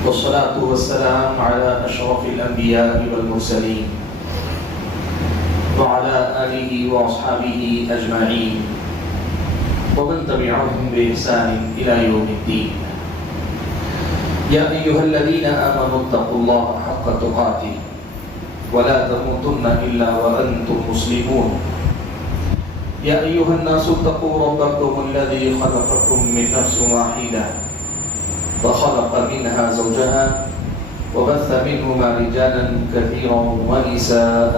والصلاة والسلام على أشرف الأنبياء والمرسلين وعلى آله وأصحابه أجمعين ومن تبعهم بإحسان إلى يوم الدين. يا أيها الذين آمنوا اتقوا الله حق تقاته ولا تموتن إلا وأنتم مسلمون. يا أيها الناس اتقوا ربكم الذي خلقكم من نفس واحدة وخلق منها زوجها وبث منهما رجالا كثيرا ونساء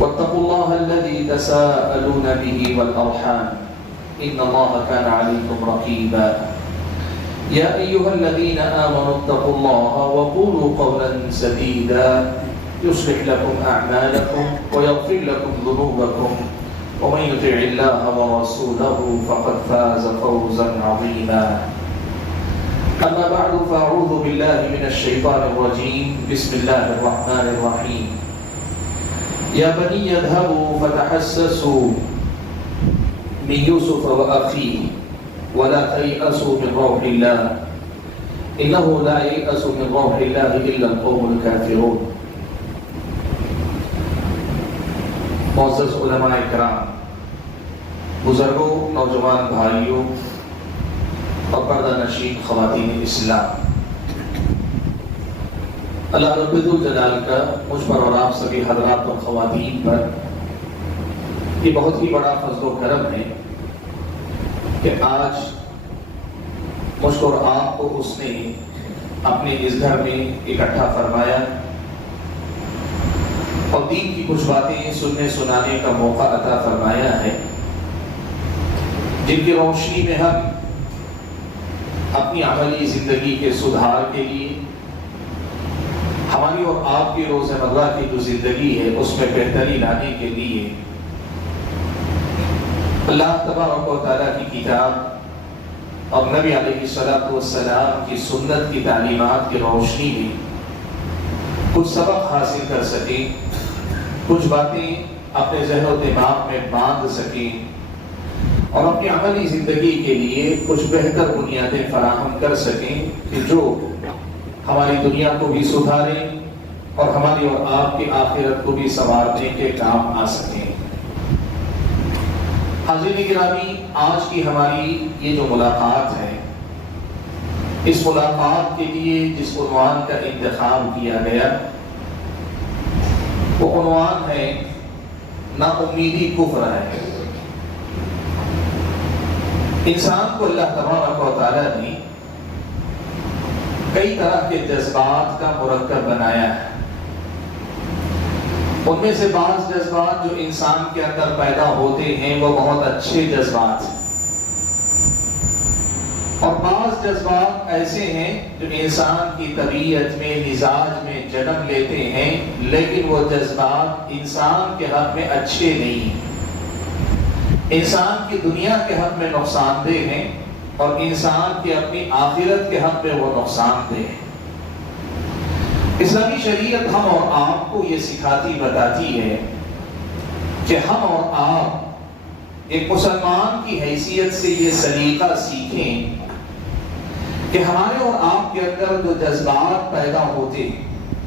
واتقوا الله الذي تساءلون به والأرحام إن الله كان عليكم رقيبا. يا أيها الذين آمنوا اتقوا الله وقولوا قولا سديدا يصلح لكم أعمالكم ويغفر لكم ذنوبكم ومن يطع الله ورسوله فقد فاز فوزا عظيما. أما بعد فأعوذ بالله من الشيطان الرجيم. بسم الله الرحمن الرحيم. يا بني اذهبوا فتحسسوا من يوسف وأخيه ولا تيأسوا من روح الله إنه لا ييأس من روح الله إلا القوم الكافرون. معزز علماء کرام، بزرگوں، نوجوان بھائیوں اور پردہ نشین خواتین اسلام، اللہ رب الجلال کا مجھ پر اور آپ سبھی حضرات اور خواتین پر یہ بہت ہی بڑا فضل و کرم ہے کہ آج مجھ کو اور آپ کو اس نے اپنے اس گھر میں اکٹھا فرمایا اور دین کی کچھ باتیں سننے سنانے کا موقع عطا فرمایا ہے، جن کی روشنی میں ہم اپنی عملی زندگی کے سدھار کے لیے، ہماری اور آپ کی روزمرہ کی جو زندگی ہے اس میں بہتری لانے کے لیے اللہ تبارک و تعالیٰ کی کتاب اور نبی علیہ الصلوۃ والسلام کی سنت کی تعلیمات کی روشنی میں کچھ سبق حاصل کر سکیں، کچھ باتیں اپنے ذہن و دماغ میں باندھ سکیں اور اپنی عملی زندگی کے لیے کچھ بہتر بنیادیں فراہم کر سکیں کہ جو ہماری دنیا کو بھی سدھاریں اور ہماری اور آپ کی آخرت کو بھی سنوارنے کے کام آ سکیں۔ حاضرین گرامی، آج کی ہماری یہ جو ملاقات ہے، اس ملاقات کے لیے جس عنوان کا انتخاب کیا گیا وہ عنوان ہے نا امیدی کفر ہے۔ انسان کو اللہ تبارک و تعالیٰ نے کئی طرح کے جذبات کا مرکب بنایا ہے۔ ان میں سے بعض جذبات جو انسان کے اندر پیدا ہوتے ہیں وہ بہت اچھے جذبات ہیں، اور بعض جذبات ایسے ہیں جو انسان کی طبیعت میں، مزاج میں جنم لیتے ہیں، لیکن وہ جذبات انسان کے حق میں اچھے نہیں ہیں، انسان کی دنیا کے حق میں نقصان دہ ہیں اور انسان کی اپنی آخرت کے حق میں وہ نقصان دہ ہیں۔ اسلامی شریعت ہم اور آپ کو یہ سکھاتی بتاتی ہے کہ ہم اور آپ ایک مسلمان کی حیثیت سے یہ سلیقہ سیکھیں کہ ہمارے اور آپ کے اندر جو جذبات پیدا ہوتے ہیں،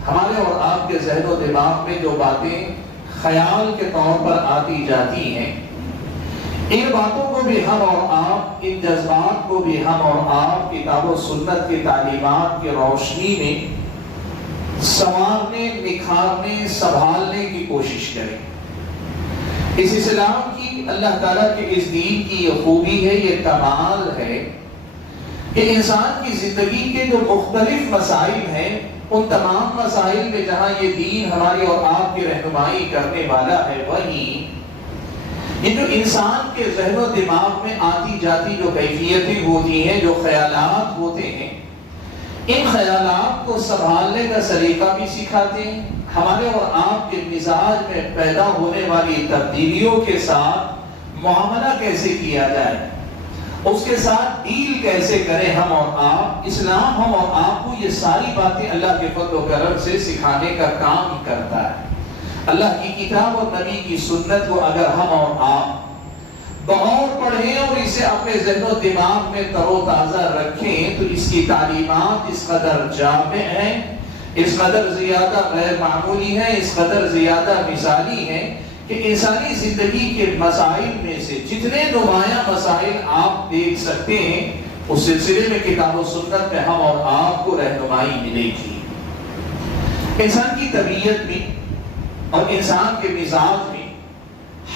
ہمارے اور آپ کے ذہن و دماغ میں جو باتیں خیال کے طور پر آتی جاتی ہیں، ان باتوں کو بھی ہم اور آپ، ان جذبات کو بھی ہم اور آپ کتاب و سنت کی تعلیمات کی روشنی میں سنوارنے، نکھارنے، سنبھالنے کی کوشش کریں۔ اس اسلام کی، اللہ تعالیٰ کے اس دین کی یہ خوبی ہے، یہ کمال ہے کہ انسان کی زندگی کے جو مختلف مسائل ہیں، ان تمام مسائل میں جہاں یہ دین ہماری اور آپ کی رہنمائی کرنے والا ہے، وہیں یہ جو انسان کے ذہن و دماغ میں آتی جاتی جو کیفیتیں ہوتی ہیں، جو خیالات ہوتے ہیں، ان خیالات کو سنبھالنے کا سلیقہ بھی سکھاتے ہیں، ہمارے اور آپ کے مزاج میں پیدا ہونے والی تبدیلیوں کے ساتھ معاملہ کیسے کیا جائے، اس کے ساتھ ڈیل کیسے کریں ہم اور آپ۔ اسلام ہم اور آپ کو یہ ساری باتیں اللہ کے فضل و کرم سے سکھانے کا کام کرتا ہے۔ اللہ کی کتاب اور نبی کی سنت کو اگر ہم اور آپ غور پڑھیں اور اسے اپنے ذہن و دماغ میں تر و تازہ رکھیں تو اس کی تعلیمات اس قدر جامع ہیں، اس قدر زیادہ غیر معمولی ہیں، اس قدر زیادہ مثالی ہیں کہ انسانی زندگی کے مسائل میں سے جتنے نمایاں مسائل آپ دیکھ سکتے ہیں اس سلسلے میں کتاب و سنت میں ہم اور آپ کو رہنمائی ملے گی۔ انسان کی طبیعت میں اور انسان کے مزاج میں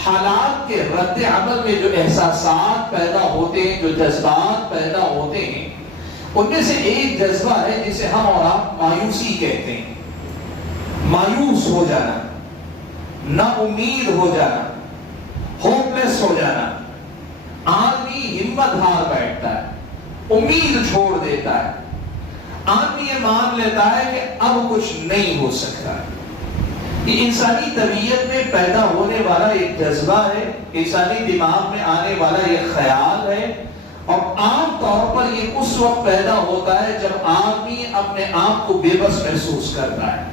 حالات کے رد عمل میں جو احساسات پیدا ہوتے ہیں، جو جذبات پیدا ہوتے ہیں، ان میں سے ایک جذبہ ہے جسے ہم اور آپ مایوسی کہتے ہیں۔ مایوس ہو جانا، نا امید ہو جانا، ہوپلیس ہو جانا۔ آدمی ہمت ہار بیٹھتا ہے، امید چھوڑ دیتا ہے، آدمی یہ مان لیتا ہے کہ اب کچھ نہیں ہو سکتا۔ یہ انسانی طبیعت میں پیدا ہونے والا ایک جذبہ ہے، انسانی دماغ میں آنے والا یہ خیال ہے، اور عام طور پر یہ اس وقت پیدا ہوتا ہے جب آدمی اپنے آپ کو بے بس محسوس کرتا ہے۔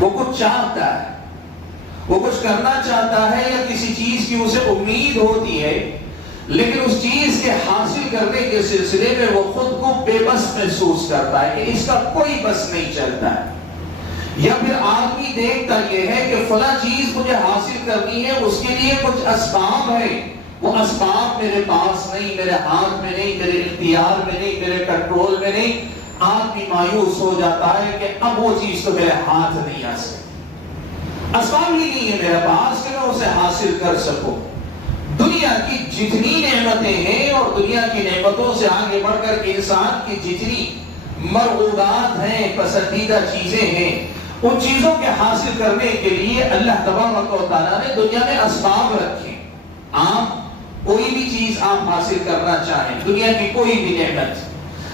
وہ کچھ چاہتا ہے، وہ کچھ کرنا چاہتا ہے یا کسی چیز کی اسے امید ہوتی ہے، لیکن اس چیز کے حاصل کرنے کے سلسلے میں وہ خود کو بے بس محسوس کرتا ہے کہ اس کا کوئی بس نہیں چلتا ہے۔ یا پھر آدمی دیکھتا یہ ہے کہ فلاں چیز مجھے حاصل کرنی ہے، اس کے لیے کچھ اسباب ہے، وہ اسباب میرے پاس نہیں، میرے ہاتھ میں نہیں، میرے اختیار میں نہیں، میرے کنٹرول میں نہیں۔ آدمی مایوس ہو جاتا ہے کہ اب وہ چیز تو میرے ہاتھ نہیں آ سکتی، اسباب ہی نہیں ہے میرے پاس کہ میں اسے حاصل کر سکوں۔ دنیا کی جتنی نعمتیں ہیں اور دنیا کی نعمتوں سے آگے بڑھ کر انسان کی جتنی مرغوبات ہیں، پسندیدہ چیزیں ہیں، ان چیزوں کے حاصل کرنے کے لیے اللہ تبارک و تعالیٰ نے دنیا میں اسباب رکھے۔ آپ کوئی بھی چیز آپ حاصل کرنا چاہیں، دنیا کی کوئی بھی نعمت،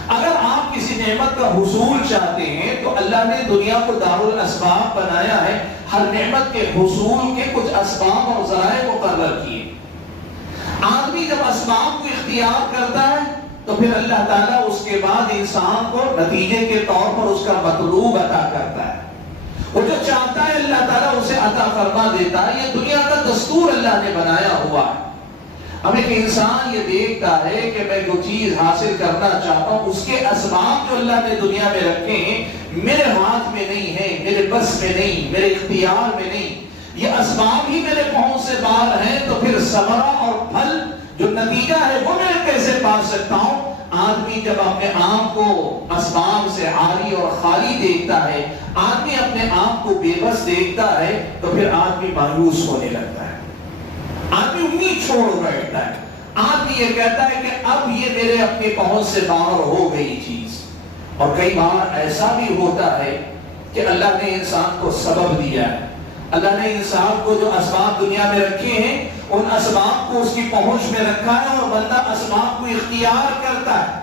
اگر آپ کسی نعمت کا حصول چاہتے ہیں تو اللہ نے دنیا کو دارالاسباب بنایا ہے، ہر نعمت کے حصول کے کچھ اسباب اور ذرائع مقرر کیے۔ آدمی جب اسباب کو اختیار کرتا ہے تو پھر اللہ تعالیٰ اس کے بعد انسان کو نتیجے کے طور پر اس کا مطلوب عطا کرتا ہے۔ وہ جو چاہتا ہے اللہ تعالیٰ اسے عطا فرما دیتا ہے۔ یہ دنیا کا دستور اللہ نے بنایا ہوا ہے۔ اب ایک انسان یہ دیکھتا ہے کہ میں جو چیز حاصل کرنا چاہتا ہوں اس کے اسباب جو اللہ نے دنیا میں رکھے ہیں میرے ہاتھ میں نہیں ہے، میرے بس میں نہیں، میرے اختیار میں نہیں، یہ اسباب ہی میرے پہنچ سے باہر ہیں، تو پھر ثمرہ اور پھل جو نتیجہ ہے وہ میں کیسے پا سکتا ہوں؟ آدمی جب اپنے آپ کو اسباب سے عاری اور خالی دیکھتا ہے، آدمی اپنے آپ کو بے بس دیکھتا ہے تو پھر آدمی مایوس ہونے لگتا ہے، آدمی امید چھوڑ بیٹھتا ہے، آدمی یہ کہتا ہے کہ اب یہ میرے اپنی پہنچ سے باہر ہو گئی چیز۔ اور کئی بار ایسا بھی ہوتا ہے کہ اللہ نے انسان کو سبب دیا ہے، اللہ نے انسان کو جو اسباب دنیا میں رکھے ہیں ان اسباب کو اس کی پہنچ میں رکھا ہے اور بندہ اسباب کو اختیار کرتا ہے،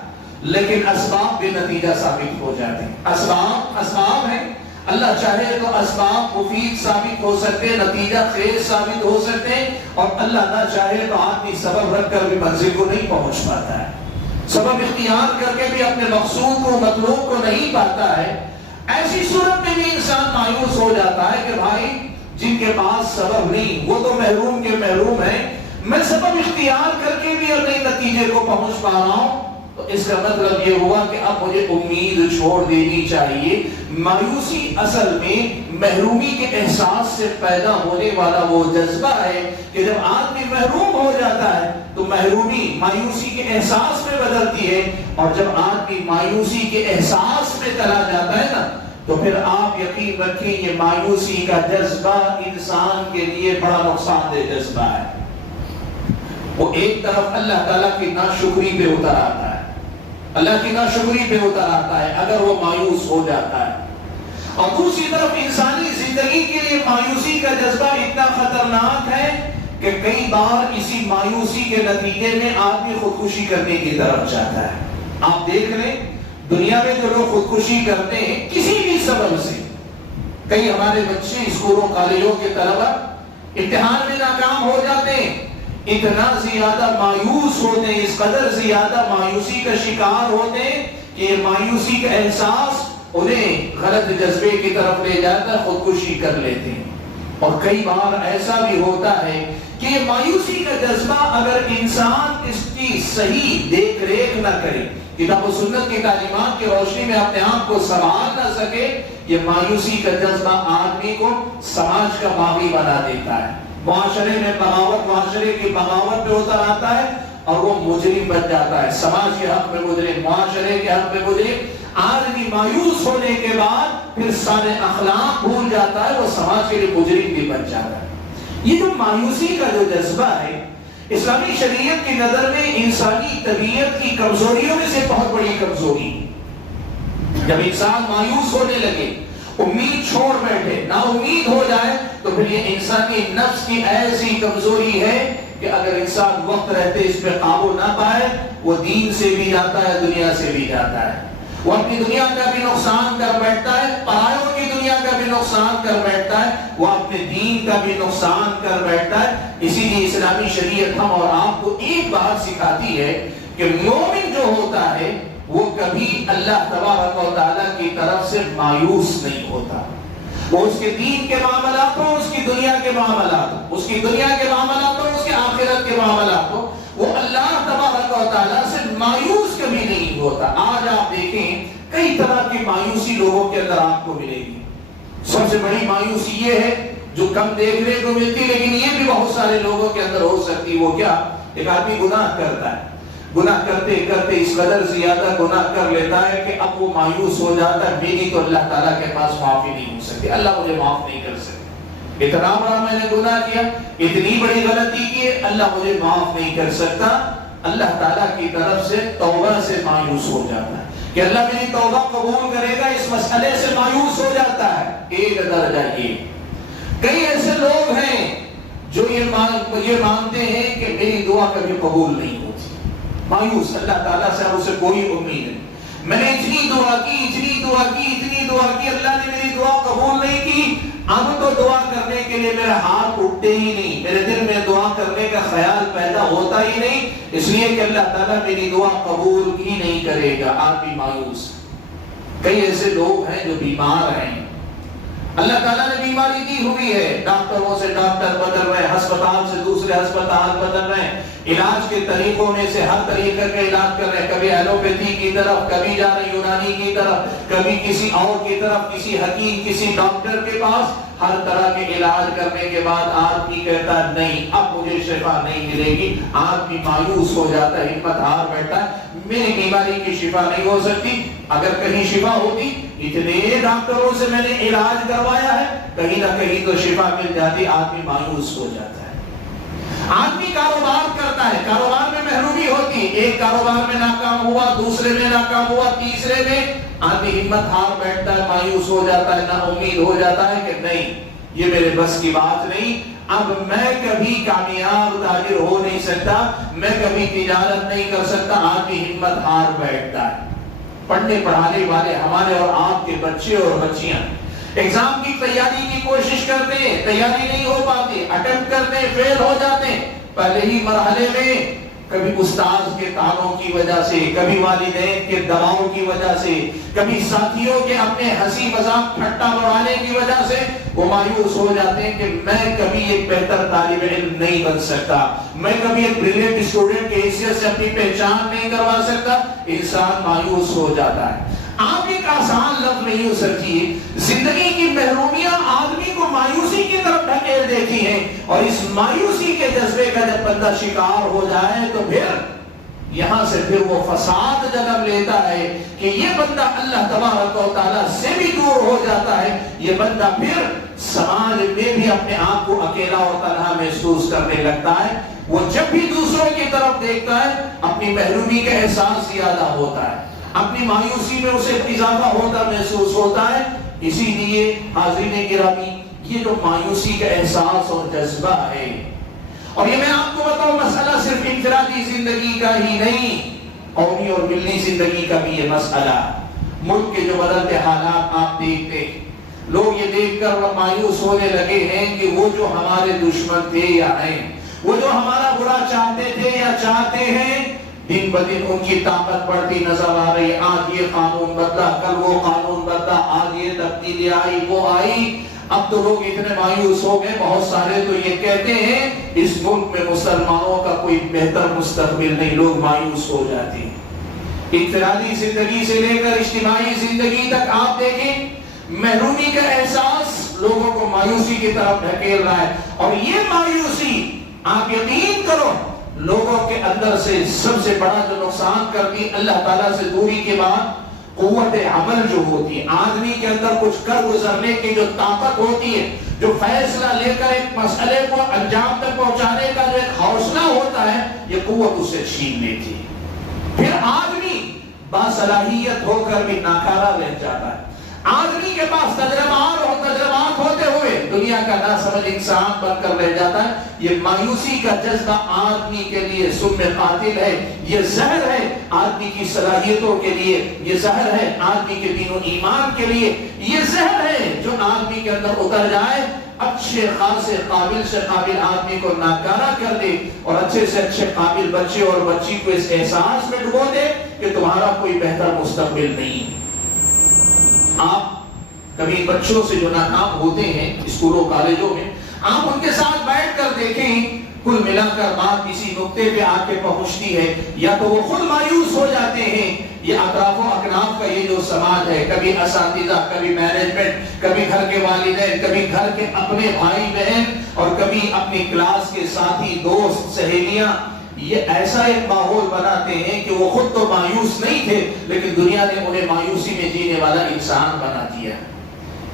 لیکن اسباب بے نتیجہ ثابت ہو جاتے ہیں۔ اسباب ہیں، اللہ چاہے تو اسباب مفید ثابت ہو سکتے ہیں، نتیجہ خیز ثابت ہو سکتے ہیں، اور اللہ نہ چاہے تو آدمی سبب رکھ کر بھی منزل کو نہیں پہنچ پاتا ہے، سبب اختیار کر کے بھی اپنے مقصود کو مطلوب کو نہیں پاتا ہے۔ ایسی صورت میں بھی انسان مایوس ہو جاتا ہے کہ بھائی جن کے پاس سبب نہیں وہ تو محروم کے محروم ہیں، میں سبب اختیار کر کے بھی اپنے نتیجے کو پہنچ پا رہا ہوں، تو اس کا مطلب یہ ہوا کہ اب مجھے امید چھوڑ دینی چاہیے۔ مایوسی اصل میں محرومی کے احساس سے پیدا ہونے والا وہ جذبہ ہے کہ جب آدمی محروم ہو جاتا ہے تو محرومی مایوسی کے احساس میں بدلتی ہے، اور جب آدمی مایوسی کے احساس میں چلا جاتا ہے نا تو پھر آپ یقین رکھیں یہ مایوسی کا جذبہ انسان کے لیے بڑا نقصان دہ جذبہ ہے۔ وہ ایک طرف اللہ تعالیٰ کی ناشکری پہ اتر آتا ہے، اللہ کی ناشکری پہ اتر آتا ہے اگر وہ مایوس ہو جاتا ہے، اور دوسری طرف انسانی زندگی کے لیے مایوسی کا جذبہ اتنا خطرناک ہے کہ کئی بار اسی مایوسی کے نتیجے میں آدمی خودکشی کرنے کی طرف جاتا ہے۔ آپ دیکھ لیں دنیا میں جو لوگ خودکشی کرتے ہیں کسی بھی سبب سے، کئی ہمارے بچے اسکولوں کالجوں کے طلبہ امتحان میں ناکام ہو جاتے ہیں، اتنا زیادہ مایوس ہوتے ہیں، اس قدر زیادہ مایوسی کا شکار ہوتے ہیں کہ یہ مایوسی کا احساس انہیں غلط جذبے کی طرف لے جاتا ہے، خودکشی کر لیتے ہیں۔ اور کئی بار ایسا بھی ہوتا ہے کہ یہ مایوسی کا جذبہ اگر انسان اس کی صحیح دیکھ ریکھ نہ کرے، کتاب و سنت کی تعلیمات کی روشنی میں اپنے آپ کو سنبھال نہ سکے، یہ مایوسی کا جذبہ آدمی کو سماج کا باغی بنا دیتا ہے، معاشرے میں بغاوت، معاشرے کی بغاوت پہ اتر آتا ہے اور وہ مجرم بن جاتا ہے، سماج کے حق میں مجرم، معاشرے کے حق میں مجرم۔ آدمی مایوس ہونے کے بعد پھر سارے اخلاق بھول جاتا ہے، وہ سماج کے لیے مجرم بھی بن جاتا ہے۔ یہ جو مایوسی کا جو جذبہ ہے، اسلامی شریعت کی نظر میں انسانی طبیعت کی کمزوریوں میں سے بہت بڑی کمزوری۔ جب انسان مایوس ہونے لگے، امید چھوڑ بیٹھے، نا امید ہو جائے، تو پھر یہ انسانی نفس کی ایسی کمزوری ہے کہ اگر انسان وقت رہتے اس پہ قابو نہ پائے، وہ دین سے بھی جاتا ہے، دنیا سے بھی جاتا ہے، وہ اپنی دنیا کا بھی نقصان کر بیٹھتا ہے، پرائیوں کی دنیا کا بھی نقصان کر بیٹھتا ہے، وہ اپنے دین کا بھی نقصان کر بیٹھتا ہے۔ اسی لیے اسلامی شریعت ہم اور آپ کو ایک بات سکھاتی ہے کہ مومن جو ہوتا ہے وہ کبھی اللہ تبارک و تعالیٰ کی طرف سے مایوس نہیں ہوتا، وہ اس کے دین کے معاملات ہو، اس کی دنیا کے معاملات ہو، اس کی دنیا کے معاملات ہو، اس کے آخرت کے معاملات ہو، وہ اللہ تبارک و تعالیٰ سے مایوس کبھی نہیں ہوتا۔ آج آپ دیکھیں کئی طرح کی مایوسی لوگوں کے اندر آپ کو ملے گی۔ سب سے بڑی مایوسی یہ ہے جو کم دیکھنے کو ملتی لیکن یہ بھی بہت سارے لوگوں کے اندر ہو سکتی، وہ کیا؟ ایک آدمی گناہ کرتا ہے، گناہ کرتے کرتے اس قدر زیادہ گناہ کر لیتا ہے کہ اب وہ مایوس ہو جاتا ہے، میری تو اللہ تعالیٰ کے پاس معافی نہیں ہو سکتی، اللہ مجھے معاف نہیں کر سکتے، اتنا بڑا میں نے گناہ کیا، اتنی بڑی غلطی کی ہے، اللہ مجھے معاف نہیں کر سکتا۔ اللہ تعالیٰ کی طرف سے توبہ سے مایوس ہو جاتا ہے کہ اللہ میری توبہ قبول کرے گا، اس مسئلے سے مایوس ہو جاتا ہے۔ ایک درجہ یہ۔ کئی ایسے لوگ ہیں جو یہ مانتے ہیں کہ میری دعا کبھی قبول نہیں ہوتی، مایوس، اللہ تعالیٰ سے اب اسے کوئی امید نہیں، میں نے اتنی دعا کی، اتنی دعا کی، اتنی دعا کی، اللہ نے میری دعا قبول نہیں کی، اب تو دعا کرنے کے لیے میرے ہاتھ اٹھتے ہی نہیں، میرے دل میں دعا کرنے کا خیال پیدا ہوتا ہی نہیں، اس لیے کہ اللہ تعالیٰ میری دعا قبول ہی نہیں کرے گا۔ آدمی مایوس۔ کئی ایسے لوگ ہیں جو بیمار ہیں، اللہ تعالیٰ نے بیماری دی ہوئی ہے، ڈاکٹروں سے ڈاکٹر بدل رہے، ہسپتال سے دوسرے ہسپتال بدل رہے، علاج کے طریقوں میں سے ہر طریقے کا علاج کر رہے ہیں، کبھی ایلوپیتھی کی طرف، کبھی جا رہے یونانی کی طرف، کبھی کسی اور کی طرف، کسی حکیم، کسی ڈاکٹر کے پاس، ہر طرح کے علاج کرنے کے بعد آدمی کہتا ہے نہیں اب مجھے شفا نہیں ملے گی، آدمی مایوس ہو جاتا ہے، ہمت ہار بیٹھتا ہے، میری بیماری کی شفا نہیں ہو سکتی، اگر کہیں شفا ہوتی، اتنے ڈاکٹروں سے میں نے علاج کروایا ہے، کہیں نہ کہیں تو شفا مل جاتی، آدمی مایوس ہو جاتا ہے۔ آدمی کاروبار کرتا ہے، کاروبار میں محرومی ہوتی، ایک کاروبار میں ناکام ہوا، دوسرے میں ناکام ہوا، تیسرے میں آدمی ہمت ہار بیٹھتا ہے، مایوس ہو جاتا ہے، نا امید ہو جاتا ہے کہ نہیں یہ میرے بس کی بات نہیں، اب میں کبھی کامیاب تاجر ہو نہیں سکتا، میں کبھی تجارت نہیں کر سکتا، آدمی ہمت ہار بیٹھتا ہے۔ پڑھنے پڑھانے والے ہمارے اور آپ کے بچے اور بچیاں ایگزام کی تیاری کی کوشش کرتے ہیں، تیاری نہیں ہو پاتی، اٹیمپٹ کرتے ہیں، فیل ہو جاتے ہیں، پہلے ہی مرحلے میں کبھی استاد کے تانوں کی وجہ سے، کبھی والدین کے دباؤ کی وجہ سے، کبھی ساتھیوں کے اپنے ہنسی مذاق ٹھٹا بڑھانے کی وجہ سے وہ مایوس ہو جاتے ہیں کہ میں کبھی ایک بہتر طالب علم نہیں بن سکتا، میں کبھی ایک بریلینٹ اسٹوڈنٹ کی حیثیت سے اپنی پہچان نہیں کروا سکتا، انسان مایوس ہو جاتا ہے۔ آپ ایک آسان لفظ نہیں ہو سکتی، زندگی کی محرومیاں آدمی کو مایوسی کی طرف ڈھکیل دیتی ہیں، اور اس مایوسی کے جذبے کا جب بندہ شکار ہو جائے تو پھر یہاں سے پھر وہ فساد جنم لیتا ہے کہ یہ بندہ اللہ تبارک و تعالیٰ سے بھی دور ہو جاتا ہے، یہ بندہ پھر سماج میں بھی اپنے آپ کو اکیلا اور تنہا محسوس کرنے لگتا ہے، وہ جب بھی دوسروں کی طرف دیکھتا ہے اپنی محرومی کا احساس زیادہ ہوتا ہے، اپنی مایوسی میں اسے اضافہ ہوتا محسوس ہوتا ہے۔ اسی لیے حاضرین گرامی، یہ جو مایوسی کا احساس اور جذبہ ہے، اور یہ میں آپ کو بتاؤں مسئلہ صرف انفرادی زندگی کا ہی نہیں، قومی اور ملی زندگی کا بھی یہ مسئلہ، ملک کے جو بدلتے حالات آپ دیکھتے، لوگ یہ دیکھ کر مایوس ہونے لگے ہیں کہ وہ جو ہمارے دشمن تھے یا ہیں، وہ جو ہمارا برا چاہتے تھے یا چاہتے ہیں، دن بدن ان کی طاقت بڑھتی نظر آ رہی، آج یہ قانون بدلا، کل وہ قانون بدلا، آج یہ تبدیلی آئی، وہ آئی۔ اب تو لوگ اتنے مایوس ہو گئے، بہت سارے تو یہ کہتے ہیں اس ملک میں مسلمانوں کا کوئی بہتر مستقبل نہیں، لوگ مایوس ہو جاتے ہیں۔ انفرادی زندگی سے لے کر اجتماعی زندگی تک آپ دیکھیں، محرومی کا احساس لوگوں کو مایوسی کی طرف دھکیل رہا ہے، اور یہ مایوسی آپ یقین کرو لوگوں کے اندر سے سب سے بڑا جو نقصان کرتی اللہ تعالیٰ سے دوری کے بعد قوت عمل جو ہوتی ہے، آدمی کے اندر کچھ کر گزرنے کی جو طاقت ہوتی ہے، جو فیصلہ لے کر ایک مسئلے کو انجام تک پہنچانے کا جو ایک حوصلہ ہوتا ہے، یہ قوت اسے چھین لیتی ہے۔ پھر آدمی باصلاحیت ہو کر بھی ناکارہ رہ جاتا ہے، آدمی کے پاس تجربات ہوتے ہوئے دنیا کا ناسمجھ انسان بن کر رہ جاتا ہے۔ یہ مایوسی کا جذبہ آدمی کے لیے سم قاتل ہے، یہ زہر ہے آدمی کی صلاحیتوں کے لیے، یہ زہر ہے آدمی کے دین و ایمان کے لیے، یہ زہر ہے جو آدمی کے اندر اتر جائے، اچھے خاصے قابل سے قابل آدمی کو ناکارہ کر دے، اور اچھے سے اچھے قابل بچے اور بچی کو اس احساس میں ڈبو دے کہ تمہارا کوئی بہتر مستقبل نہیں۔ آپ کبھی بچوں سے جو ناکام ہوتے ہیں اسکولوں کالجوں میں، آپ ان کے ساتھ بیٹھ کر دیکھیں، کل ملا کر بات کسی نقطے پہ آ کے پہنچتی ہے، یا تو وہ خود مایوس ہو جاتے ہیں، یہ اطراف و اکناف کا یہ جو سماج ہے، کبھی اساتذہ، کبھی مینجمنٹ، کبھی گھر کے والدین، کبھی گھر کے اپنے بھائی بہن، اور کبھی اپنی کلاس کے ساتھی، دوست، سہیلیاں، یہ ایسا ایک ماحول بناتے ہیں کہ وہ خود تو مایوس نہیں تھے، لیکن دنیا نے انہیں مایوسی میں جینے والا انسان بنا دیا۔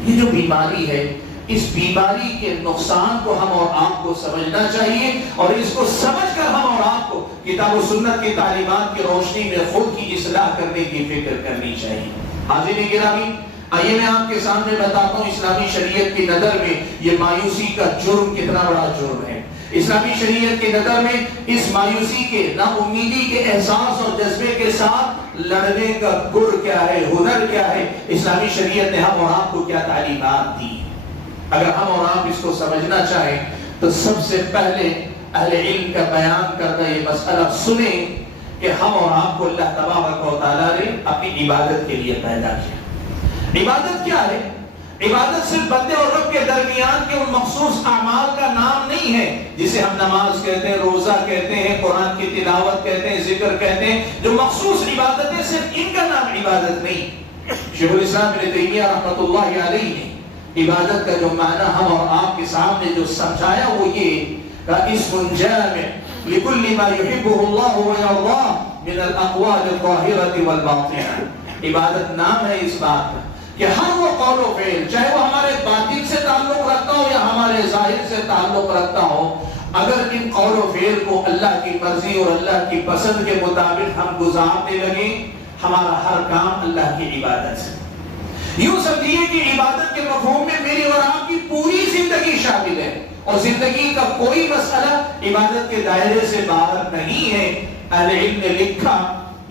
یہ جو بیماری ہے، اس بیماری کے نقصان کو ہم اور آپ کو سمجھنا چاہیے، اور اس کو سمجھ کر ہم اور آپ کو کتاب و سنت کی تعلیمات کی روشنی میں خود کی اصلاح کرنے کی فکر کرنی چاہیے۔ حاضرین گرامی، آئیے میں آپ کے سامنے بتاتا ہوں اسلامی شریعت کی نظر میں یہ مایوسی کا جرم کتنا بڑا جرم ہے۔ اسلامی شریعت کی نظر میں اس مایوسی کے، نا امیدی کے احساس اور جذبے کے ساتھ لڑنے کا گر کیا ہے، ہنر کیا ہے، اسلامی شریعت نے ہم اور آپ کو کیا تعلیمات دی۔ اگر ہم اور آپ اس کو سمجھنا چاہیں تو سب سے پہلے اہل علم کا بیان کردہ یہ مسئلہ سنیں کہ ہم اور آپ کو اللہ تبارک و تعالیٰ نے اپنی عبادت کے لیے پیدا کیا۔ عبادت کیا ہے؟ عبادت صرف بندے اور رب کے درمیان کے ان مخصوص اعمال کا نام نہیں ہے جسے ہم نماز کہتے ہیں، روزہ کہتے ہیں، قرآن کی تلاوت کہتے ہیں، ذکر کہتے ہیں۔ جو مخصوص عبادتیں صرف ان کا نام عبادت نہیں۔ شیخ الاسلام ابن تیمیہ رحمۃ اللہ علیہ نے عبادت کا جو معنی ہم اور آپ کے سامنے جو سمجھایا وہ یہ کہ اسم جامع لکل ما یحبہ اللہ ویرضاہ من الاقوال الظاہرۃ والباطنہ۔ عبادت نام ہے اس بات کا کہ ہر وہ قول و فعل، چاہے وہ ہمارے باطن سے تعلق رکھتا ہو یا ہمارے ظاہر سے تعلق رکھتا ہو، اگر ان قول و فعل کو اللہ کی مرضی اور اللہ کی پسند کے مطابق ہم گزارنے لگیں، ہمارا ہر کام اللہ کی عبادت ہے۔ یوں سمجھیے کہ عبادت کے مفہوم میں میری اور آپ کی پوری زندگی شامل ہے، اور زندگی کا کوئی مسئلہ عبادت کے دائرے سے باہر نہیں ہے۔ اہل علم نے لکھا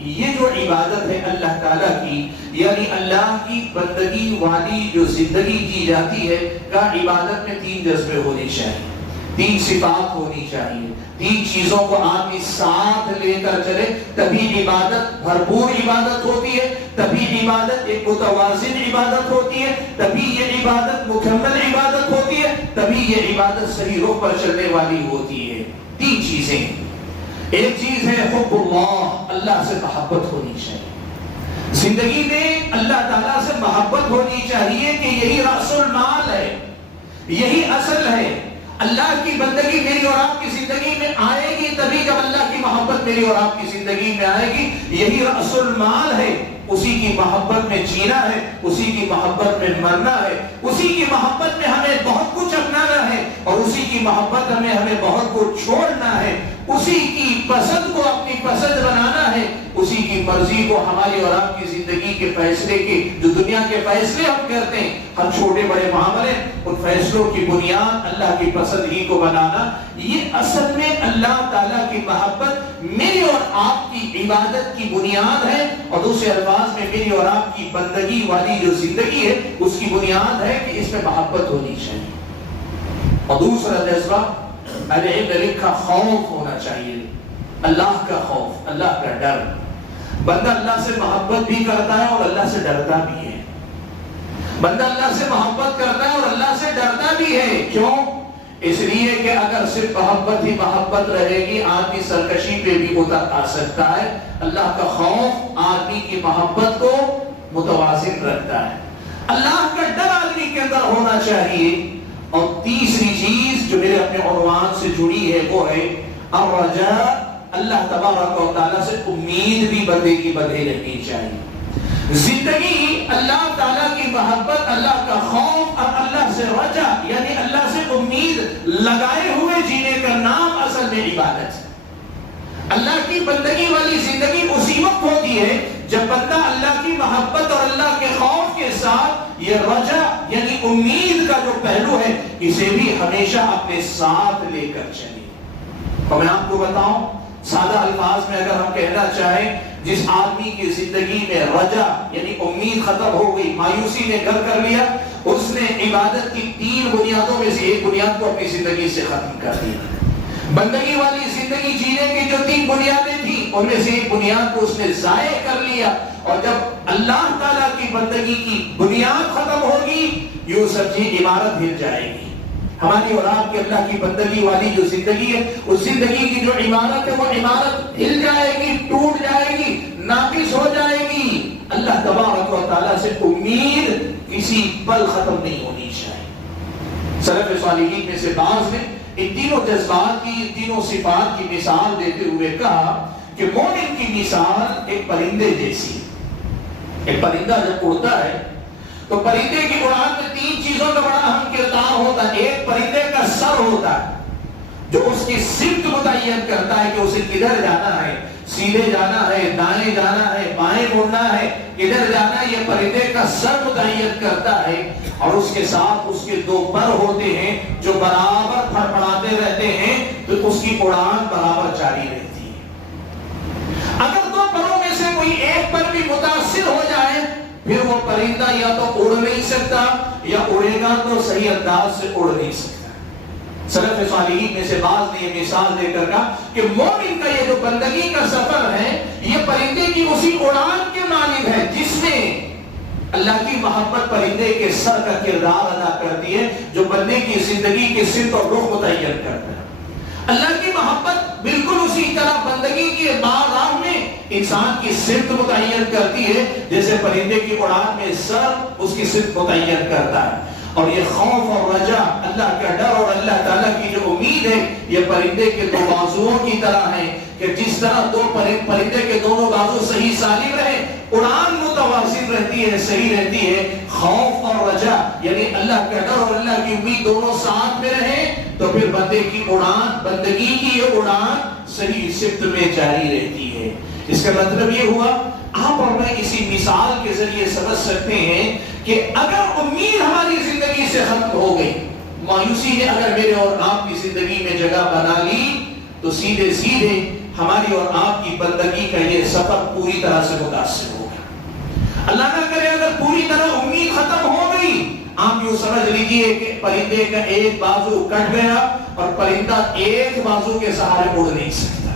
یہ جو عبادت ہے اللہ تعالیٰ کی، یعنی اللہ کی بندگی والی جو زندگی کی جاتی ہے، کا عبادت میں تین جذبے ہونے چاہیے، تین صفات ہونی چاہیے، تین چیزوں کو آدمی ساتھ لے کر چلے تبھی عبادت بھرپور عبادت ہوتی ہے، تبھی عبادت ایک متوازن عبادت ہوتی ہے، تبھی یہ عبادت مکمل عبادت ہوتی ہے، تبھی یہ عبادت صحیح رخ پر چلنے والی ہوتی ہے۔ تین چیزیں، ایک چیز ہے حب اللہ، اللہ سے محبت ہونی چاہیے، زندگی میں اللہ تعالیٰ سے محبت ہونی چاہیے کہ یہی رأس المال ہے، یہی اصل ہے۔ اللہ کی بندگی میری اور آپ کی زندگی میں آئے گی تبھی جب اللہ کی محبت میری اور آپ کی زندگی میں آئے گی، یہی رأس المال ہے۔ اسی کی محبت میں جینا ہے، اسی کی محبت میں مرنا ہے، اسی کی محبت میں ہمیں بہت کچھ اپنانا ہے، اور اسی کی محبت میں ہمیں بہت کچھ چھوڑنا ہے، اسی کی پسند کو اپنی پسند بنانا ہے، اسی کی مرضی کو ہماری اور آپ کی زندگی کے فیصلے کی، جو دنیا کے فیصلے ہم کرتے ہیں، ہم چھوٹے بڑے معاملے، ان فیصلوں کی بنیاد اللہ کی پسند ہی کو بنانا، یہ اصل میں اللہ تعالیٰ کی محبت میری اور آپ کی عبادت کی بنیاد ہے، اور دوسرے الفاظ میں میری اور آپ کی بندگی والی جو زندگی ہے اس کی بنیاد ہے کہ اس میں محبت ہونی چاہیے۔ اور دوسرا جذبہ اہل علم نے لکھا خوف ہونا چاہیے۔ اللہ کا خوف، اللہ کا ڈر. بندہ اللہ سے محبت بھی کرتا ہے اور اللہ سے ڈرتا بھی ہے. بندہ اللہ سے محبت کرتا ہے اور اللہ سے ڈرتا بھی ہے. کیوں؟ اس لیے کہ اگر صرف محبت ہی محبت رہے گی آدمی سرکشی پہ بھی اتر آ سکتا ہے. اللہ کا خوف آدمی کی محبت کو متوازن رکھتا ہے. اللہ کا ڈر آدمی کے اندر ہونا چاہیے. اور تیسری چیز جو میرے اپنے عنوان سے جڑی ہے وہ ہے الرجاء. اللہ تبارک و تعالیٰ سے امید بھی بندے کی بدھے رہنی چاہیے. زندگی اللہ تعالیٰ کی محبت، اللہ کا خوف اور اللہ سے رجا یعنی اللہ سے امید لگائے ہوئے جینے کا نام اصل میں عبادت ہے. اللہ کی بندگی والی زندگی اسی وقت ہوتی ہے جب بندہ اللہ کی محبت اور اللہ کے خوف کے ساتھ یہ رجا یعنی امید کا جو پہلو ہے اسے بھی ہمیشہ اپنے ساتھ لے کر چلے. اور میں آپ کو بتاؤں سادہ الفاظ میں اگر ہم کہنا چاہیں، جس آدمی کی زندگی میں رجا یعنی امید ختم ہو گئی، مایوسی نے گھر کر لیا، اس نے عبادت کی 3 بنیادوں میں سے ایک بنیاد کو اپنی زندگی سے ختم کر دیا. بندگی والی زندگی جینے کی جو 3 بنیادیں تھیں ان میں سے ایک بنیاد کو اس نے ضائع کر لیا. اور جب اللہ تعالیٰ کی بندگی کی بنیاد ختم ہوگی یوں سمجھیں عمارت گر جائے گی. ہماری اور آپ کی اللہ کی بندگی والی جو زندگی ہے اس زندگی کی جو عمارت ہے وہ عمارت ہل جائے گی، ٹوٹ جائے گی، ناقص ہو جائے گی. اللہ تبارک و تعالیٰ سے امید کسی پل ختم نہیں ہونی چاہیے. سلف صالحین میں سے بعض نے ان تینوں جذبات کی، ان تینوں صفات کی مثال دیتے ہوئے کہا کہ مومن کی مثال ایک پرندے جیسی ہے. ایک پرندہ جب اڑتا ہے تو پرندے کی اڑان میں 3 چیزوں کا بڑا اہم کردار ہوتا ہے. ایک پرندے کا سر ہوتا ہے جو اس کی سمت متعین کرتا ہے کہ اسے کدھر جانا ہے، سیدھے جانا ہے، دائیں جانا ہے، بائیں مڑنا ہے، کدھر جانا ہے، یہ پرندے کا سر متعین کرتا ہے. اور اس کے ساتھ اس کے 2 پر ہوتے ہیں جو برابر پھڑپڑاتے رہتے ہیں تو اس کی اڑان برابر جاری رہتی ہے. اگر 2 پروں میں سے کوئی ایک پر بھی متاثر ہو جائے پھر وہ پرندہ یا تو اڑ نہیں سکتا یا اڑے گا تو صحیح انداز سے اڑ نہیں سکتا. سلف صالحین میں سے بعض نے یہ مثال دے کر کہا کہ مومن کا یہ جو بندگی کا سفر ہے یہ پرندے کی اسی اڑان کے مانند ہے جس میں اللہ کی محبت پرندے کے سر کا کردار ادا کرتی ہے جو بندے کی زندگی کے سمت اور رخ متعین کرتا ہے. اللہ کی محبت بالکل اسی طرح بندگی کی راہ میں انسان کی سمت متعین کرتی ہے جیسے پرندے کی اڑان میں سر اس کی سمت متعین کرتا ہے. اور یہ خوف اور رجا، اللہ کا ڈر اور اللہ تعالیٰ کی جو امید ہے یہ پرندے کے 2 بازوؤں کی طرح ہے کہ جس طرح پرندے کے دونوں بازو صحیح سالم رہے، اڑان متوازن رہتی ہے، صحیح رہتی ہے. خوف اور رجا یعنی اللہ کا ڈر اور اللہ کی امید دونوں ساتھ میں رہے تو پھر بندے کی اڑان، بندگی کی یہ اڑان صحیح سمت میں جاری رہتی ہے. اس کا مطلب یہ ہوا آپ اور میں اسی مثال کے ذریعے سمجھ سکتے ہیں کہ اگر امید ہماری زندگی سے ختم ہو گئی، مایوسی نے اگر میرے اور آپ کی زندگی میں جگہ بنا لی تو سیدھے سیدھے ہماری اور آپ کی بندگی کا یہ سفر پوری طرح سے متاثر ہوگا. اللہ نہ کرے اگر پوری طرح امید ختم ہو گئی، آپ یوں سمجھ لیجئے کہ پرندے کا ایک بازو کٹ گیا اور پرندہ ایک بازو کے سہارے اڑ نہیں سکتا.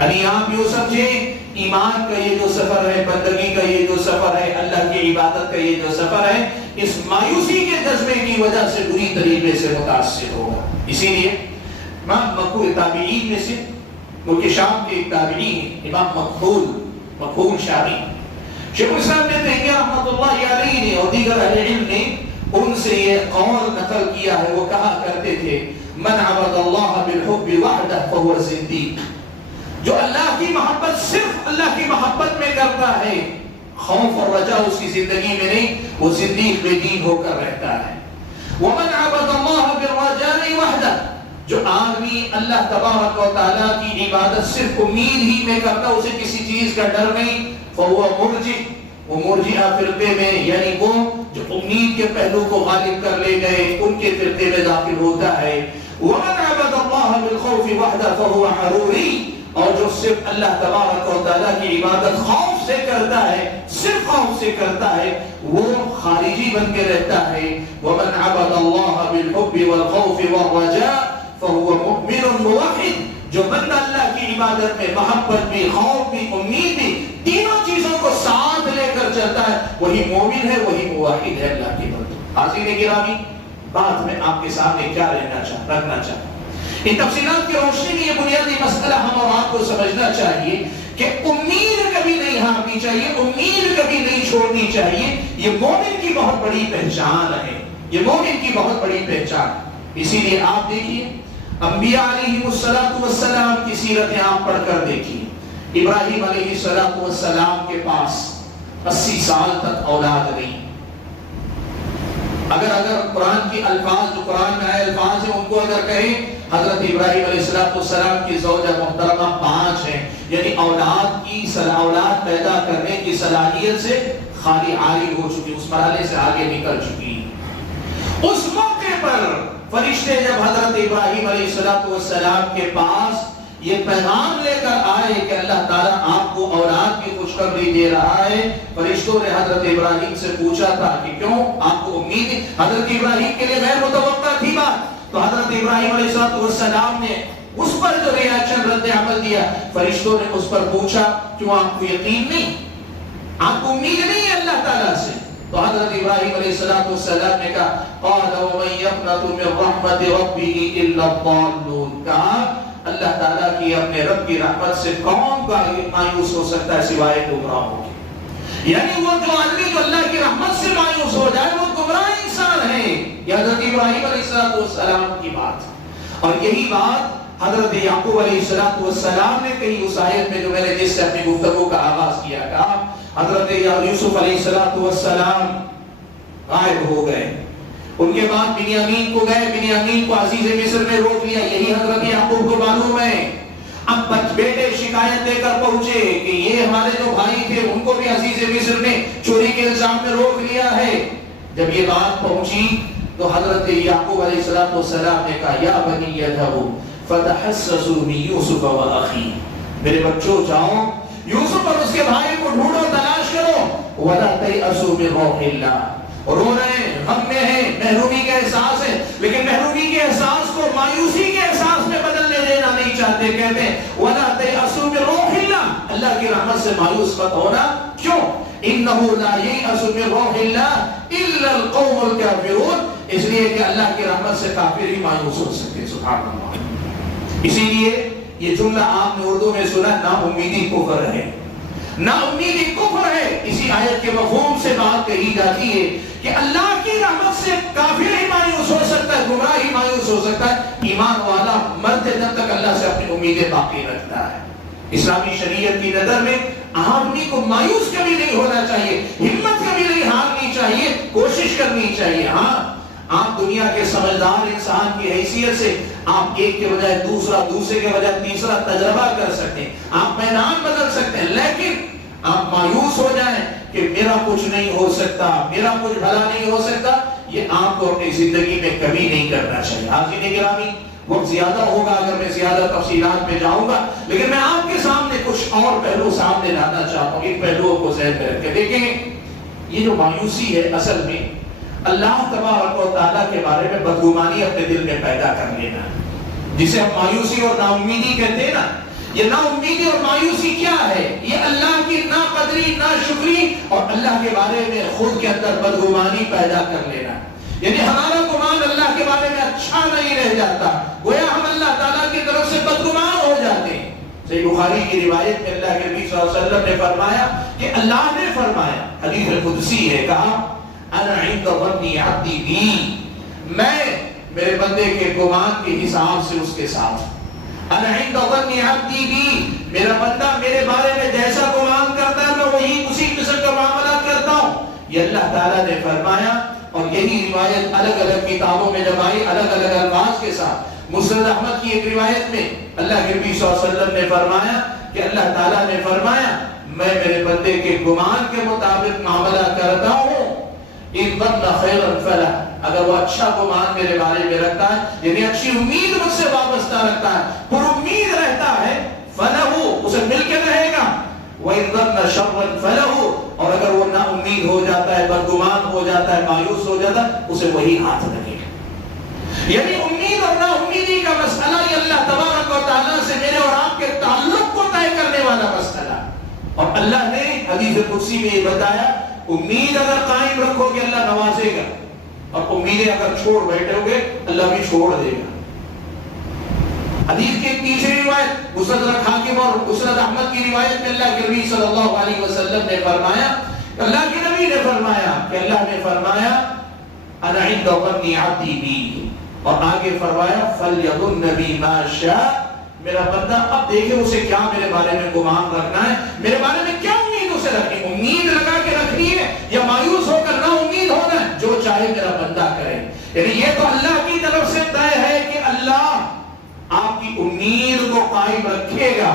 یعنی آپ یوں سمجھیں ایمان کا یہ جو سفر ہے، بندگی کا یہ جو سفر ہے، اللہ کی عبادت کا یہ جو سفر ہے اس مایوسی کے جذبے کی وجہ سے بری طریقے سے متاثر ہوگا. اسی لیے امام مقبول تابعین میں سے ملک شام کے ایک تابعی ہیں امام مقبول شامی، شیخ الاسلام ابن تیمیہ رحمۃ اللہ علیہ نے اور دیگر اہل علم نے ان سے یہ قول نقل کیا ہے. وہ کہا کرتے تھے من عبد اللہ بالحب وحدہ فهو زندیق. جو اللہ کی محبت صرف اللہ کی محبت میں کرتا ہے، خوف اور رجا اس کی زندگی میں نہیں، وہ زندیق بے دین ہو کر رہتا ہے. ومن عبد اللہ بالرجاء وحدہ. جو آدمی اللہ تبارک و تعالیٰ کی عبادت صرف امید ہی میں کرتا، اسے کسی چیز کا ڈر نہیں، فهو مرجئ. وہ مرجئہ فرقے میں یعنی وہ جو امید کے پہلو کو غالب کر لے گئے ان کے فرقے میں داخل ہوتا ہے. ومن عبد اللہ بالخوف وحدہ فهو حروری. اور جو صرف اللہ تبارک و تعالیٰ کی عبادت خوف سے کرتا ہے، صرف خوف سے کرتا ہے، وہ خارجی بن کے رہتا ہے. وَمَنْ عَبَدَ اللَّهَ بِالْحُبِّ وَالْخَوْفِ وَالرَّجَاءِ فَهُوَ مُؤْمِنٌ مُوَحِّدٌ. جو بندہ اللہ کی عبادت میں محبت بھی، خوف بھی، امید بھی، تینوں چیزوں کو ساتھ لے کر چلتا ہے، وہی مومن ہے، وہی موحد ہے اللہ کے بندے۔ حاضرین گرامی، بات میں آپ کے سامنے کیا رکھنا چاہتا ہوں، ان تفصیلات کی روشنی میں یہ بنیادی مسئلہ ہم اور آپ کو سمجھنا چاہیے کہ امید کبھی نہیں ہارنی چاہیے، امید کبھی نہیں چھوڑنی چاہیے۔ یہ مومن کی بہت بڑی پہچان ہے، یہ مومن کی بہت بڑی پہچان۔ اسی لیے آپ دیکھیے انبیاء علیہ السلام کی سیرتیں آپ پڑھ کر دیکھیے۔ ابراہیم علیہ السلام کے پاس 80 سال تک اولاد نہیں۔ اگر قرآن کی الفاظ، جو قرآن میں آئے الفاظ ہیں، ان کو اگر کہیں، حضرت ابراہیم علیہ السلام کی زوجہ محترمہ 5 ہیں، یعنی اولاد پیدا کرنے کی صلاحیت سے خالی عاری ہو چکی، اس مرحلے سے آگے نکل چکی۔ اس موقع پر فرشتے جب حضرت ابراہیم علیہ السلام کے پاس یہ پیغام لے کر آئے کہ اللہ تعالیٰ آپ کو اولاد کی خوشخبری دے رہا ہے، فرشتوں نے حضرت ابراہیم سے پوچھا تھا کہ کیوں آپ کو امید ہے؟ حضرت ابراہیم کے لیے غیر متوقع تھی بات، تو حضرت ابراہیم علیہ السلام نے اس پر جو ریاکشن رد عمل دیا، فرشتوں نے اس پر پوچھا کیوں آپ کو یقین نہیں، آپ کو امید نہیں ہے اللہ تعالیٰ سے؟ تو حضرت ابراہیم علیہ السلام نے کہا قال ومن يقنط من رحمت ربه الا الضالون، کہا اللہ تعالیٰ کی اپنے رب کی رحمت سے کون مایوس ہو سکتا ہے سوائے گمراہوں کے؟ یعنی وہ جو آدمی جو اللہ کی رحمت سے مایوس ہو جائے وہ گمراہ انسان ہے۔ یہ حضرت ابراہیم علیہ السلام کی بات، اور یہی بات حضرت یعقوب علیہ السلام نے کہی اس آیت میں جو میں نے جس سے اپنی گفتگو کا آغاز کیا، کہا حضرت یوسف علیہ السلام غائب ہو گئے، ان کے بعد بنیامین کو گئے، بنیامین کو عزیز مصر میں روک لیا، یہی حضرت یعقوب کو معلوم ہے۔ اب بیٹے شکایت دے کر پہنچے کہ یہ ہمارے جو بھائی تھے ان کو بھی عزیز مصر نے چوری کے الزام میں روک لیا ہے۔ جب یہ بات پہنچی تو حضرت یعقوب علیہ السلام نے کہا یا بنی اذهبوا فتحسسوا من یوسف واخیہ، میرے بچوں جاؤ یوسف اور اس کے بھائی کو ڈھونڈو، تلاش کرو، ولا تیأسوا من روح اللہ، رو رہے ہیں، غم میں ہیں، محرومی کا احساس ہے، لیکن محرومی کے احساس کو مایوسی کے احساس میں بدلنے دینا نہیں چاہتے، کہتے ہیں وَلَا تَيْأَسُوا مِن رَوْحِ اللَّهِ، اللہ کی رحمت سے مایوس مت ہونا، کیوں؟ إِنَّهُ لَا يَيْأَسُ مِن رَوْحِ اللَّهِ إِلَّا الْقَوْمُ الْكَافِرُونَ، اس لیے کہ اللہ کی رحمت سے کافر ہی مایوس ہو سکتے، سبحان اللہ۔ اسی لیے یہ جملہ آپ نے اردو میں سنا، نا امیدی کفر ہے، نا امیدی کفر ہے۔ اسی آیت کے مفہوم سے بات کہی جاتی ہے کہ اللہ کی رحمت سے کافر ہی مایوس ہو سکتا ہے، گمراہ ہی مایوس ہو سکتا ہے، ایمان والا مرتے دم تک اللہ سے اپنی امیدیں باقی رکھتا ہے۔ اسلامی شریعت کی نظر میں آدمی کو مایوس کبھی نہیں ہونا چاہیے، ہمت کبھی نہیں ہارنی چاہیے، کوشش کرنی چاہیے۔ ہاں آپ دنیا کے سمجھدار انسان کی حیثیت سے آپ ایک کے بجائے دوسرا، دوسرے کے بجائے تیسرا تجربہ کر سکتے ہیں، آپ میدان بدل سکتے ہیں، لیکن آپ مایوس ہو جائیں کہ میرا کچھ نہیں ہو سکتا، میرا کچھ بھلا نہیں ہو سکتا، یہ آپ کو اپنی زندگی میں کبھی نہیں کرنا چاہیے۔ حاضرین گرامی، وقت زیادہ ہوگا اگر میں زیادہ تفصیلات میں جاؤں گا، لیکن میں آپ کے سامنے کچھ اور پہلو سامنے لانا چاہتا ہوں۔ ان پہلوؤں کو ذہن میں رکھ کے دیکھیں، یہ جو مایوسی ہے اصل میں اللہ تبارک و تعالیٰ کے بارے میں بدگمانی اپنے دل میں پیدا کر لینا، جسے ہم مایوسی اور نا امیدی کہتے ہیں نا۔ یہ نا امیدی اور مایوسی کیا ہے؟ یہ اللہ کی نا قدری، نا شکری اور اللہ کے بارے میں خود کے اندر بدگمانی پیدا کر لینا، یعنی ہمارا گمان اللہ کے بارے میں اچھا نہیں رہ جاتا، گویا ہم اللہ تعالیٰ کی طرف سے بدگمان ہو جاتے ہیں۔ صحیح بخاری کی روایت میں اللہ کے نبی صلی اللہ علیہ وسلم نے فرمایا کہ اللہ نے فرمایا، حدیث قدسی ہے، کہا انا عند ظن عبدی بی، میں میرے بندے کے گمان کے حساب سے اس کے ساتھ، انا عند ظن عبدی بی، میرا بندہ میرے بارے میں جیسا گمان کرتا ہے میں وہی اسی قسم کا معاملہ کرتا ہوں، یہ اللہ تعالیٰ نے فرمایا۔ اور یہی روایت الگ الگ کتابوں میں جب آئی الگ الگ الفاظ کے ساتھ، مسند احمد کی ایک روایت میں اللہ کے نبی صلی اللہ علیہ وسلم نے فرمایا کہ اللہ تعالیٰ نے فرمایا میں میرے بندے کے گمان کے مطابق معاملہ کرتا ہوں، ان ظن خیرا فلہ، اگر وہ اچھا گمان میرے بارے میں رکھتا ہے، یعنی اچھی امید مجھ سے وابستہ رکھتا ہے، پر امید رہتا ہے، فلہ، اسے مل کے رہے گا، وَإِن ظَنَّ شَرًّا فَلَهُ، اور اگر وہ نا امید ہو جاتا ہے، بدگمان ہو جاتا ہے، مایوس ہو جاتا ہے، اسے وہی ہاتھ لگے گا۔ یعنی امید اور نا امید زندگی کا مسئلہ یہ اللہ تبارک و تعالیٰ سے میرے اور آپ کے تعلق کو طے کرنے والا مسئلہ. اور اللہ نے حدیث قدسی میں یہ بتایا امید اگر قائم رکھو گے اللہ نوازے گا, اور امیدیں اگر چھوڑ بیٹھو گے اللہ بھی چھوڑ دے گا. حدیث کی ایک تیسری روایت مستدرک حاکم اور مسند احمد کی روایت میں اللہ کے نبی صلی اللہ علیہ وسلم نے فرمایا, اللہ کے نبی نے فرمایا کہ اللہ نے فرمایا انا عند ظن عبدی بی, اور آگے فرمایا فلیظن بی ما شاء, میرا بندہ اب دیکھے اسے کیا میرے بارے میں گمان رکھنا ہے, میرے بارے میں کیا امید اسے رکھنی, امید لگا کے رکھنی ہے یا مایوس ہو کر نہ امید ہونا ہے, جو چاہے میرا بندہ کرے. یعنی یہ تو اللہ کی طرف سے طے ہے کہ اللہ آپ کی امید کو قائم رکھے گا,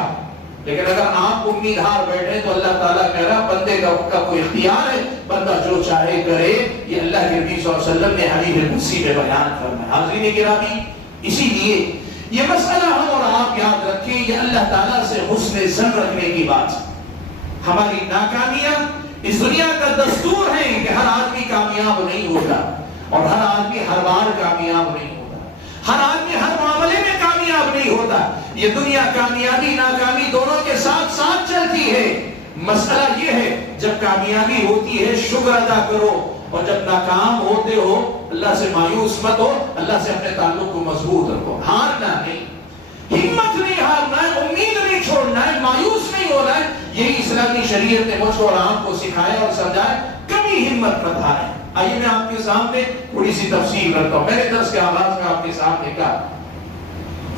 لیکن اگر آپ امید ہار بیٹھے تو اللہ تعالیٰ کہہ رہا بندے کا کوئی اختیار ہے, بندہ جو چاہے کرے. یہ اللہ کے نبی صلی اللہ علیہ وسلم نے حدیث قدسی میں بیان فرمایا. حاضرین گرامی, اسی لیے یہ مسئلہ ہم اور آپ یاد رکھیں, یہ اللہ تعالیٰ سے حسن ظن رکھنے کی بات. ہماری ناکامیاں اس دنیا کا دستور ہے کہ ہر آدمی کامیاب نہیں ہوتا, اور ہر آدمی ہر بار کامیاب نہیں ہوتا, ہر آدمی ہر معاملے میں کامیاب نہیں ہوتا. یہ دنیا کامیابی ناکامی دونوں کے ساتھ ساتھ چلتی ہے. مسئلہ یہ ہے جب کامیابی ہوتی ہے شکر ادا کرو, اور جب ناکام ہوتے ہو اللہ سے مایوس مت ہو, اللہ سے اپنے تعلق کو مضبوط رکھو. ہارنا نہیں, ہمت نہیں ہارنا ہے, امید نہیں چھوڑنا ہے, مایوس نہیں ہونا ہے. یہی اسلامی شریعت نے مجھ کو اور آپ کو سکھایا اور سمجھایا, کبھی ہمت مت ہارے. آئیے میں آپ کے سامنے تھوڑی سی تفصیل رکھتا ہوں. میرے درس کے آغاز میں آپ کے سامنے کہا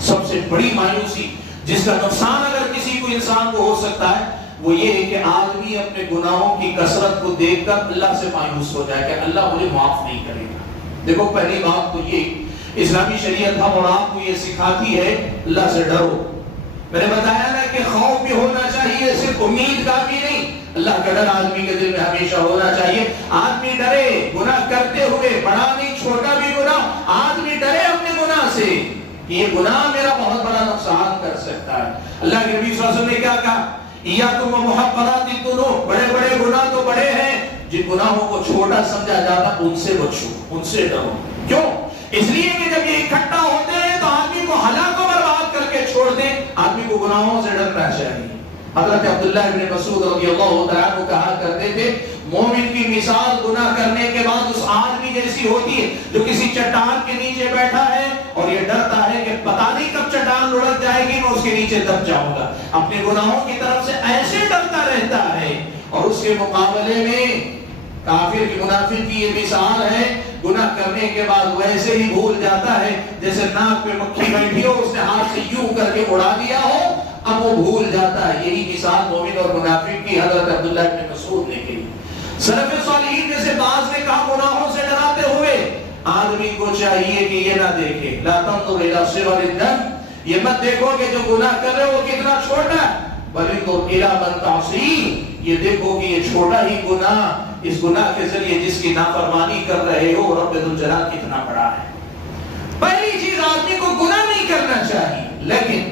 سب سے بڑی مایوسی جس کا نقصان اگر کسی کو انسان کو ہو سکتا ہے وہ یہ ہے کہ آدمی اپنے گناہوں کی کثرت کو دیکھ کر اللہ سے مایوس ہو جائے کہ اللہ مجھے معاف نہیں کرے گا. دیکھو پہلی بات تو یہ اسلامی شریعت ہم اور آپ کو یہ سکھاتی ہے اللہ سے ڈرو. میں نے بتایا نا کہ خوف بھی ہونا چاہیے, صرف امید کا بھی نہیں, اللہ کا ڈر آدمی کے دل میں ہمیشہ ہونا چاہیے. آدمی ڈرے گناہ کرتے ہوئے, بڑا نہیں چھوٹا بھی گناہ, آدمی ڈرے اپنے گناہ سے کہ یہ گناہ میرا بہت بڑا نقصان کر سکتا ہے. اللہ کے نبی صلی اللہ علیہ وسلم نے کیا کہا, ایاکم ومحقرات الذنوب, بڑے بڑے گناہ تو بڑے ہیں, جن گناہوں کو چھوٹا سمجھا جاتا ان سے بچو, ان سے ڈرو. کیوں؟ اس لیے کہ جب یہ اکٹھا ہوتے ہیں تو آدمی کو ہلاک و برباد کر کے چھوڑ دیں. آدمی کو گناہوں سے ڈرنا چاہیے. حضرت عبداللہ ابن مسعود رضی اللہ تعالیٰ عنہ کہا کرتے تھے مومن کی مثال گناہ کرنے کے بعد اس آدمی جیسی ہوتی ہے جو کسی چٹان کے نیچے بیٹھا ہے اور یہ ڈرتا ہے کہ پتہ نہیں کب چٹان لڑک جائے گی, میں اس کے نیچے دب جاؤں گا. اپنے گناہوں کی طرف سے ایسے ڈرتا رہتا ہے. اور اس کے مقابلے میں کافر کی, منافق کی یہ مثال ہے, گناہ کرنے کے بعد ویسے ہی بھول جاتا ہے جیسے ناک پہ مکھی بیٹھی ہو, اس نے ہاتھ سے یوں کر کے اڑا دیا ہو, اب وہ بھول جاتا ہے. یہی مثال مومن اور منافق کی حضرت عبداللہ ابن مسعود نے کی. سلف صالحین میں سے بعض نے کہا گناہوں سے ڈراتے ہوئے آدمی کو چاہیے کہ یہ نہ دیکھے, لا تنظر الى صغر الذنب, یہ مت دیکھو کہ جو گناہ کر رہے ہو کتنا چھوٹا ہے, بل انظر الى من تعصی, یہ دیکھو کہ یہ چھوٹا ہی گناہ, اس گناہ کے ذریعے جس کی نافرمانی کر رہے ہو رب ذوالجلال کتنا بڑا ہے. پہلی چیز آدمی کو گناہ نہیں کرنا چاہیے, لیکن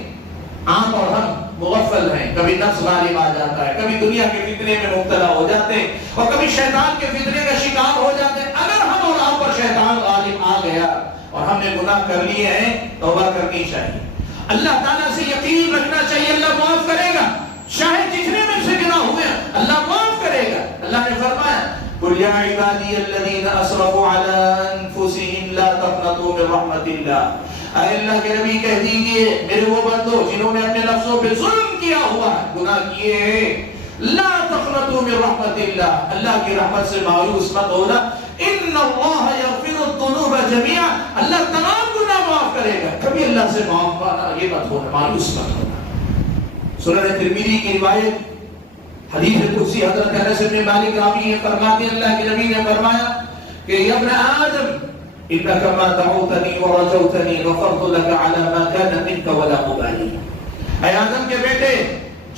آپ اور ہم مغفل ہیں, کبھی نفس غالب آ جاتا ہے, کبھی دنیا کے فتنے میں مبتلا ہو جاتے ہیں, اور کبھی شیطان کے فتنے کا شکار ہو جاتے ہیں. اگر ہم اور آپ پر شیطان غالب آ گیا اور ہم نے گناہ کر لیے ہیں, توبہ کرنی چاہیے, اللہ تعالیٰ سے یقین رکھنا چاہیے اللہ معاف کرے گا, چاہے جتنے میں سے گناہ ہوئے اللہ معاف کرے گا. اللہ نے فرمایا قل یا عبادی الذین اسرفوا علی انفسہم لا تقنطوا من رحمت اللہ, اے اللہ کے نبی کہہ دیجئے میرے وہ بندو جنہوں نے اپنے نفسوں پہ ظلم کیا ہوا ہے, گناہ کیے ہیں, لا تقنطوا من رحمت اللہ, اللہ کی رحمت سے مایوس مت ہونا. ان اللہ یغفر الذنوب جميعا, اللہ تمام گناہ معاف کرے گا, کبھی اللہ سے معاف پانا یہ مت ہونا, مایوس مت ہونا. سنن ترمذی کی روایت حدیث قدسی حضرت انس بن مالک راوی یہ فرماتے ہیں اللہ کے نبی نے فرمایا کہ یا ابن آدم انك ما دعوتني ورجوتني غفرت لك على ما كان منك ولا ابالي. اے آدم کے بیٹے,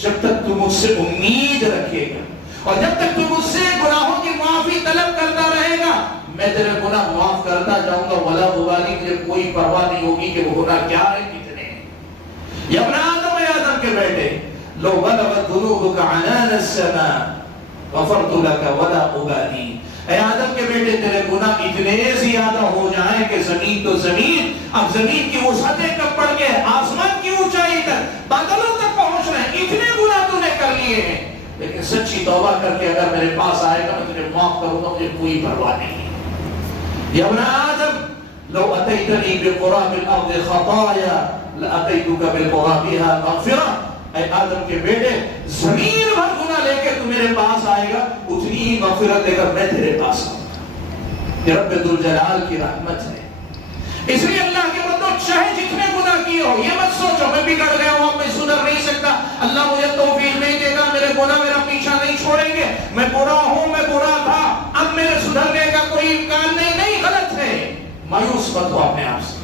جب تک تو مجھ سے امید رکھے گا اور جب تک تو مجھ سے گناہوں کی معافی طلب کرتا رہے گا, میں تیرے گناہ معاف کرتا جاؤں گا, ولا ابالي, مجھے کوئی پرواہ نہیں ہوگی کہ وہ گناہ کیا ہے کتنے ہیں. یا ابن آدم, اے آدم کے بیٹے, لو بلغت ذنوبك عنان السماء غفرت لك ولا ابالی، اے آدم کے بیٹے تیرے گناہ اتنے زیادہ ہو جائیں کہ زمین تو زمین، اب زمین کی وسعتیں کب پڑ گئے، آسمان کی اونچائی تک، بادلوں تک پہنچ رہے ہیں، اتنے گناہ تو نے کر لیے ہیں، لیکن سچی توبہ کر کے اگر میرے پاس آئے گا میں تجھے معاف کروں گا، مجھے کوئی پرواہ نہیں ہے۔ یا ابن آدم لو اتیتنی بقراب الارض خطایا لاتیتک بقرابها مغفرہ، اے آدم کے بیٹے زمین بھر گناہ لے کے تو میرے پاس آئے گا، اتنی ہی مغفرت لے کر میں تیرے پاس آؤں گا۔ یہ رب ذوالجلال کی رحمت ہے۔ اس لیے اللہ کے بندو چاہے جتنے گناہ کیے ہو، یہ مت سوچو میں بگڑ گیا ہوں اب میں سدھر نہیں سکتا، اللہ مجھے توفیق نہیں دے گا، میرے گناہ میرا پیچھا نہیں چھوڑیں گے، میں برا ہوں، میں برا تھا، اب میرے سدھرنے کا کوئی امکان نہیں، نہیں، غلط ہے۔ مایوس مت ہو اپنے آپ سے،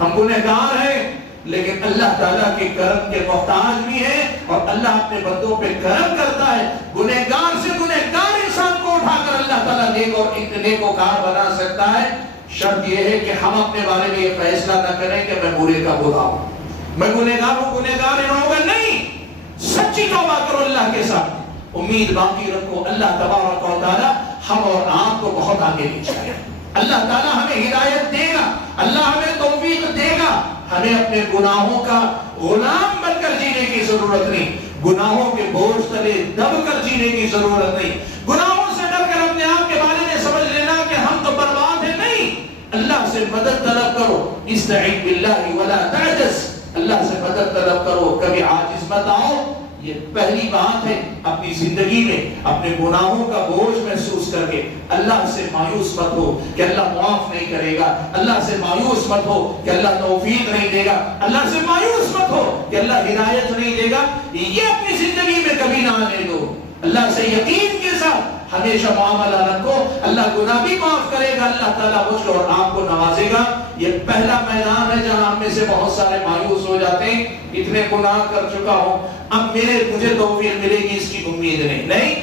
ہم گنہگار ہیں لیکن اللہ تعالیٰ کے کرم کے محتاج بھی ہیں، اور اللہ اپنے بندوں پہ کرم کرتا ہے۔ گنہگار سے گنہگار انسان کو اٹھا کر اللہ تعالیٰ نیکوکار بنا سکتا ہے۔ شرط یہ ہے کہ ہم اپنے بارے میں یہ فیصلہ نہ کریں کہ میں برے کا برا ہوں، میں گنہگار ہوں، گنہگار نہ ہوگا، نہیں، سچی توبہ کرو اللہ کے ساتھ، امید باقی رکھو، اللہ تبارک و تعالیٰ ہم اور آپ کو بہت آگے لے جائے گا، اللہ تعالیٰ ہمیں ہدایت دے گا، اللہ ہمیں توفیق دے گا۔ ہمیں اپنے گناہوں کا غلام بن کر جینے کی ضرورت نہیں، گناہوں کے بوجھ تلے دب کر جینے کی ضرورت نہیں، گناہوں سے ڈر کر اپنے آپ کے بارے میں سمجھ لینا کہ ہم تو برباد ہیں، نہیں، اللہ سے مدد طلب کرو، استعین باللہ ولا تعجز، اللہ سے مدد طلب کرو، کبھی عاجز مت آؤ۔ یہ پہلی بات ہے، اپنی زندگی میں اپنے گناہوں کا بوجھ محسوس کر کے اللہ سے مایوس مت ہو کہ اللہ معاف نہیں کرے گا، اللہ سے مایوس مت ہو کہ اللہ توفیق نہیں دے گا، اللہ سے مایوس مت ہو کہ اللہ ہدایت نہیں دے گا، یہ اپنی زندگی میں کبھی نہ آنے دو۔ اللہ سے یقین کے ساتھ ہمیشہ معاملہ رکھو، اللہ گناہ بھی معاف کرے گا، اللہ تعالیٰ مجھ کو اور آپ کو نوازے گا۔ یہ پہلا میدان ہے جہاں ہم میں سے بہت سارے مایوس ہو جاتے ہیں، اتنے گناہ کر چکا ہوں، اب مجھے توفیق ملے گی اس کی امید نہیں،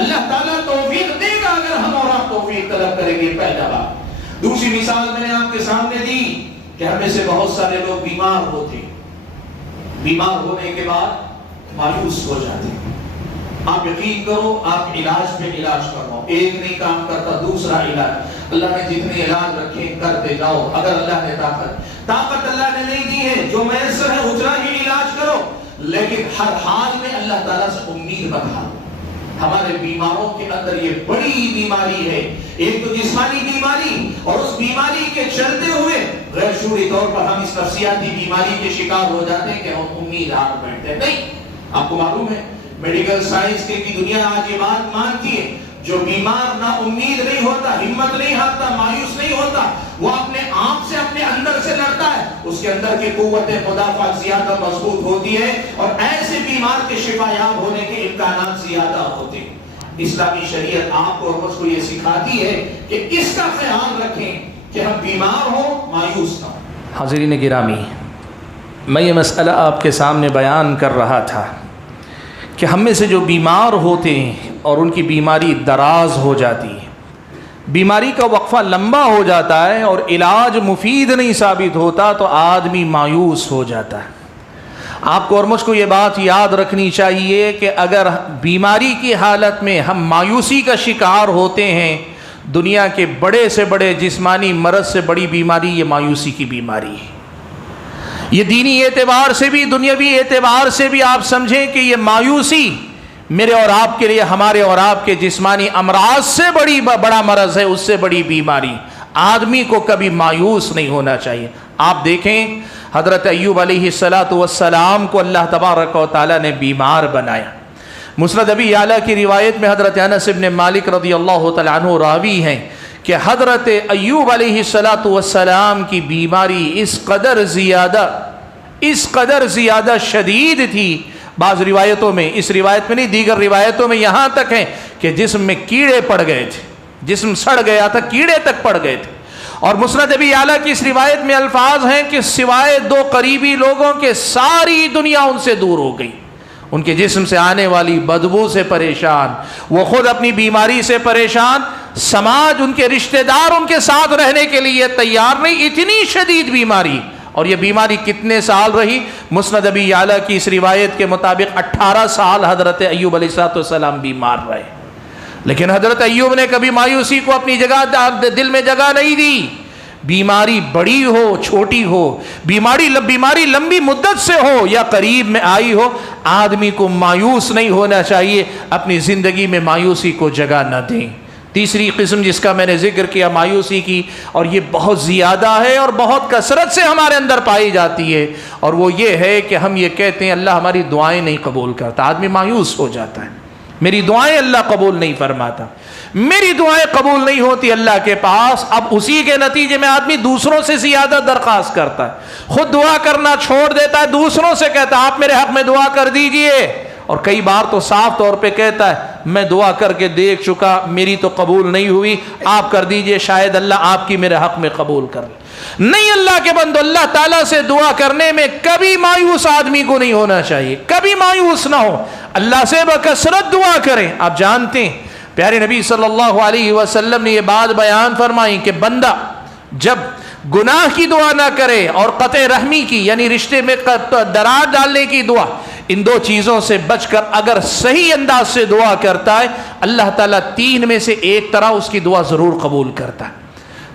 اللہ تعالیٰ توفیق دے گا اگر ہم اور آپ توفیق طلب کریں گے، پہلا بات۔ دوسری مثال میں نے آپ کے سامنے دی کہ ہم میں سے بہت سارے لوگ بیمار ہوتے، بیمار ہونے کے بعد مایوس ہو جاتے ہیں۔ آپ یقین کرو، آپ علاج پہ علاج کرو، ایک نہیں کام کرتا دوسرا علاج، اللہ نے جتنے علاج رکھے کرتے جاؤ، اگر اللہ نے طاقت اللہ نے نہیں دی ہے، جو میسر ہے اتنا ہی علاج کرو، لیکن ہر حال میں اللہ تعالیٰ سے امید رکھو۔ ہمارے بیماروں کے اندر یہ بڑی بیماری ہے، ایک تو جسمانی بیماری، اور اس بیماری کے چلتے ہوئے غیر شعوری طور پر ہم اس نفسیاتی بیماری کے شکار ہو جاتے ہیں کہ ہم امید ہار بیٹھتے ہیں۔ نہیں، آپ کو معلوم ہے میڈیکل سائنس کی دنیا آج یہ بات مانتی ہے، جو بیمار نا امید نہیں ہوتا، ہمت نہیں ہارتا، مایوس نہیں ہوتا، وہ اپنے آپ سے اپنے اندر سے لڑتا ہے، اس کے اندر کی قوت مدافعت زیادہ مضبوط ہوتی ہے، اور ایسے بیمار کے شفا یاب ہونے کے امکانات زیادہ ہوتے ہیں۔ اسلامی شریعت آپ کو اور مجھ کو یہ سکھاتی ہے کہ اس کا خیال رکھیں کہ ہم بیمار ہوں مایوس نہ ہوں۔ حاضرین گرامی، میں یہ مسئلہ آپ کے سامنے بیان کر رہا تھا کہ ہم میں سے جو بیمار ہوتے ہیں اور ان کی بیماری دراز ہو جاتی ہے، بیماری کا وقفہ لمبا ہو جاتا ہے اور علاج مفید نہیں ثابت ہوتا، تو آدمی مایوس ہو جاتا ہے۔ آپ کو اور مجھ کو یہ بات یاد رکھنی چاہیے کہ اگر بیماری کی حالت میں ہم مایوسی کا شکار ہوتے ہیں، دنیا کے بڑے سے بڑے جسمانی مرض سے بڑی بیماری یہ مایوسی کی بیماری ہے۔ یہ دینی اعتبار سے بھی دنیاوی اعتبار سے بھی آپ سمجھیں کہ یہ مایوسی میرے اور آپ کے لیے، ہمارے اور آپ کے جسمانی امراض سے بڑا مرض ہے، اس سے بڑی بیماری۔ آدمی کو کبھی مایوس نہیں ہونا چاہیے۔ آپ دیکھیں حضرت ایوب علیہ السلام کو اللہ تبارک و تعالیٰ نے بیمار بنایا۔ مسند ابی اعلیٰ کی روایت میں حضرت انس بن مالک رضی اللہ تعالیٰ عنہ راوی ہیں کہ حضرت ایوب علیہ السلام کی بیماری اس قدر زیادہ شدید تھی، بعض روایتوں میں، اس روایت میں نہیں دیگر روایتوں میں یہاں تک ہے کہ جسم میں کیڑے پڑ گئے تھے، جسم سڑ گیا تھا، کیڑے تک پڑ گئے تھے۔ اور مسند ابی اعلیٰ کی اس روایت میں الفاظ ہیں کہ سوائے 2 قریبی لوگوں کے ساری دنیا ان سے دور ہو گئی، ان کے جسم سے آنے والی بدبو سے پریشان، وہ خود اپنی بیماری سے پریشان، سماج، ان کے رشتہ دار ان کے ساتھ رہنے کے لیے تیار نہیں، اتنی شدید بیماری۔ اور یہ بیماری کتنے سال رہی؟ مسند ابی اعلیٰ کی اس روایت کے مطابق 18 سال حضرت ایوب علیہ السلام بیمار رہے۔ لیکن حضرت ایوب نے کبھی مایوسی کو اپنی جگہ دل میں جگہ نہیں دی. بیماری بڑی ہو چھوٹی ہو، بیماری لمبی مدت سے ہو یا قریب میں آئی ہو، آدمی کو مایوس نہیں ہونا چاہیے. اپنی زندگی میں مایوسی کو جگہ نہ دیں. تیسری قسم جس کا میں نے ذکر کیا مایوسی کی، اور یہ بہت زیادہ ہے اور بہت کثرت سے ہمارے اندر پائی جاتی ہے، اور وہ یہ ہے کہ ہم یہ کہتے ہیں اللہ ہماری دعائیں نہیں قبول کرتا. آدمی مایوس ہو جاتا ہے، میری دعائیں اللہ قبول نہیں فرماتا، میری دعائیں قبول نہیں ہوتی اللہ کے پاس. اب اسی کے نتیجے میں آدمی دوسروں سے زیادہ درخواست کرتا ہے، خود دعا کرنا چھوڑ دیتا ہے، دوسروں سے کہتا ہے آپ میرے حق میں دعا کر دیجئے. اور کئی بار تو صاف طور پہ کہتا ہے میں دعا کر کے دیکھ چکا، میری تو قبول نہیں ہوئی، آپ کر دیجئے، شاید اللہ آپ کی میرے حق میں قبول کر لے. نہیں اللہ کے بندو، اللہ تعالیٰ سے دعا کرنے میں کبھی مایوس آدمی کو نہیں ہونا چاہیے، کبھی مایوس نہ ہو، اللہ سے بکثرت دعا کریں. آپ جانتے ہیں پیارے نبی صلی اللہ علیہ وسلم نے یہ بات بیان فرمائی کہ بندہ جب گناہ کی دعا نہ کرے اور قطع رحمی کی یعنی رشتے میں دراڑ ڈالنے کی دعا، ان دو چیزوں سے بچ کر اگر صحیح انداز سے دعا کرتا ہے، اللہ تعالیٰ تین میں سے ایک طرح اس کی دعا ضرور قبول کرتا ہے.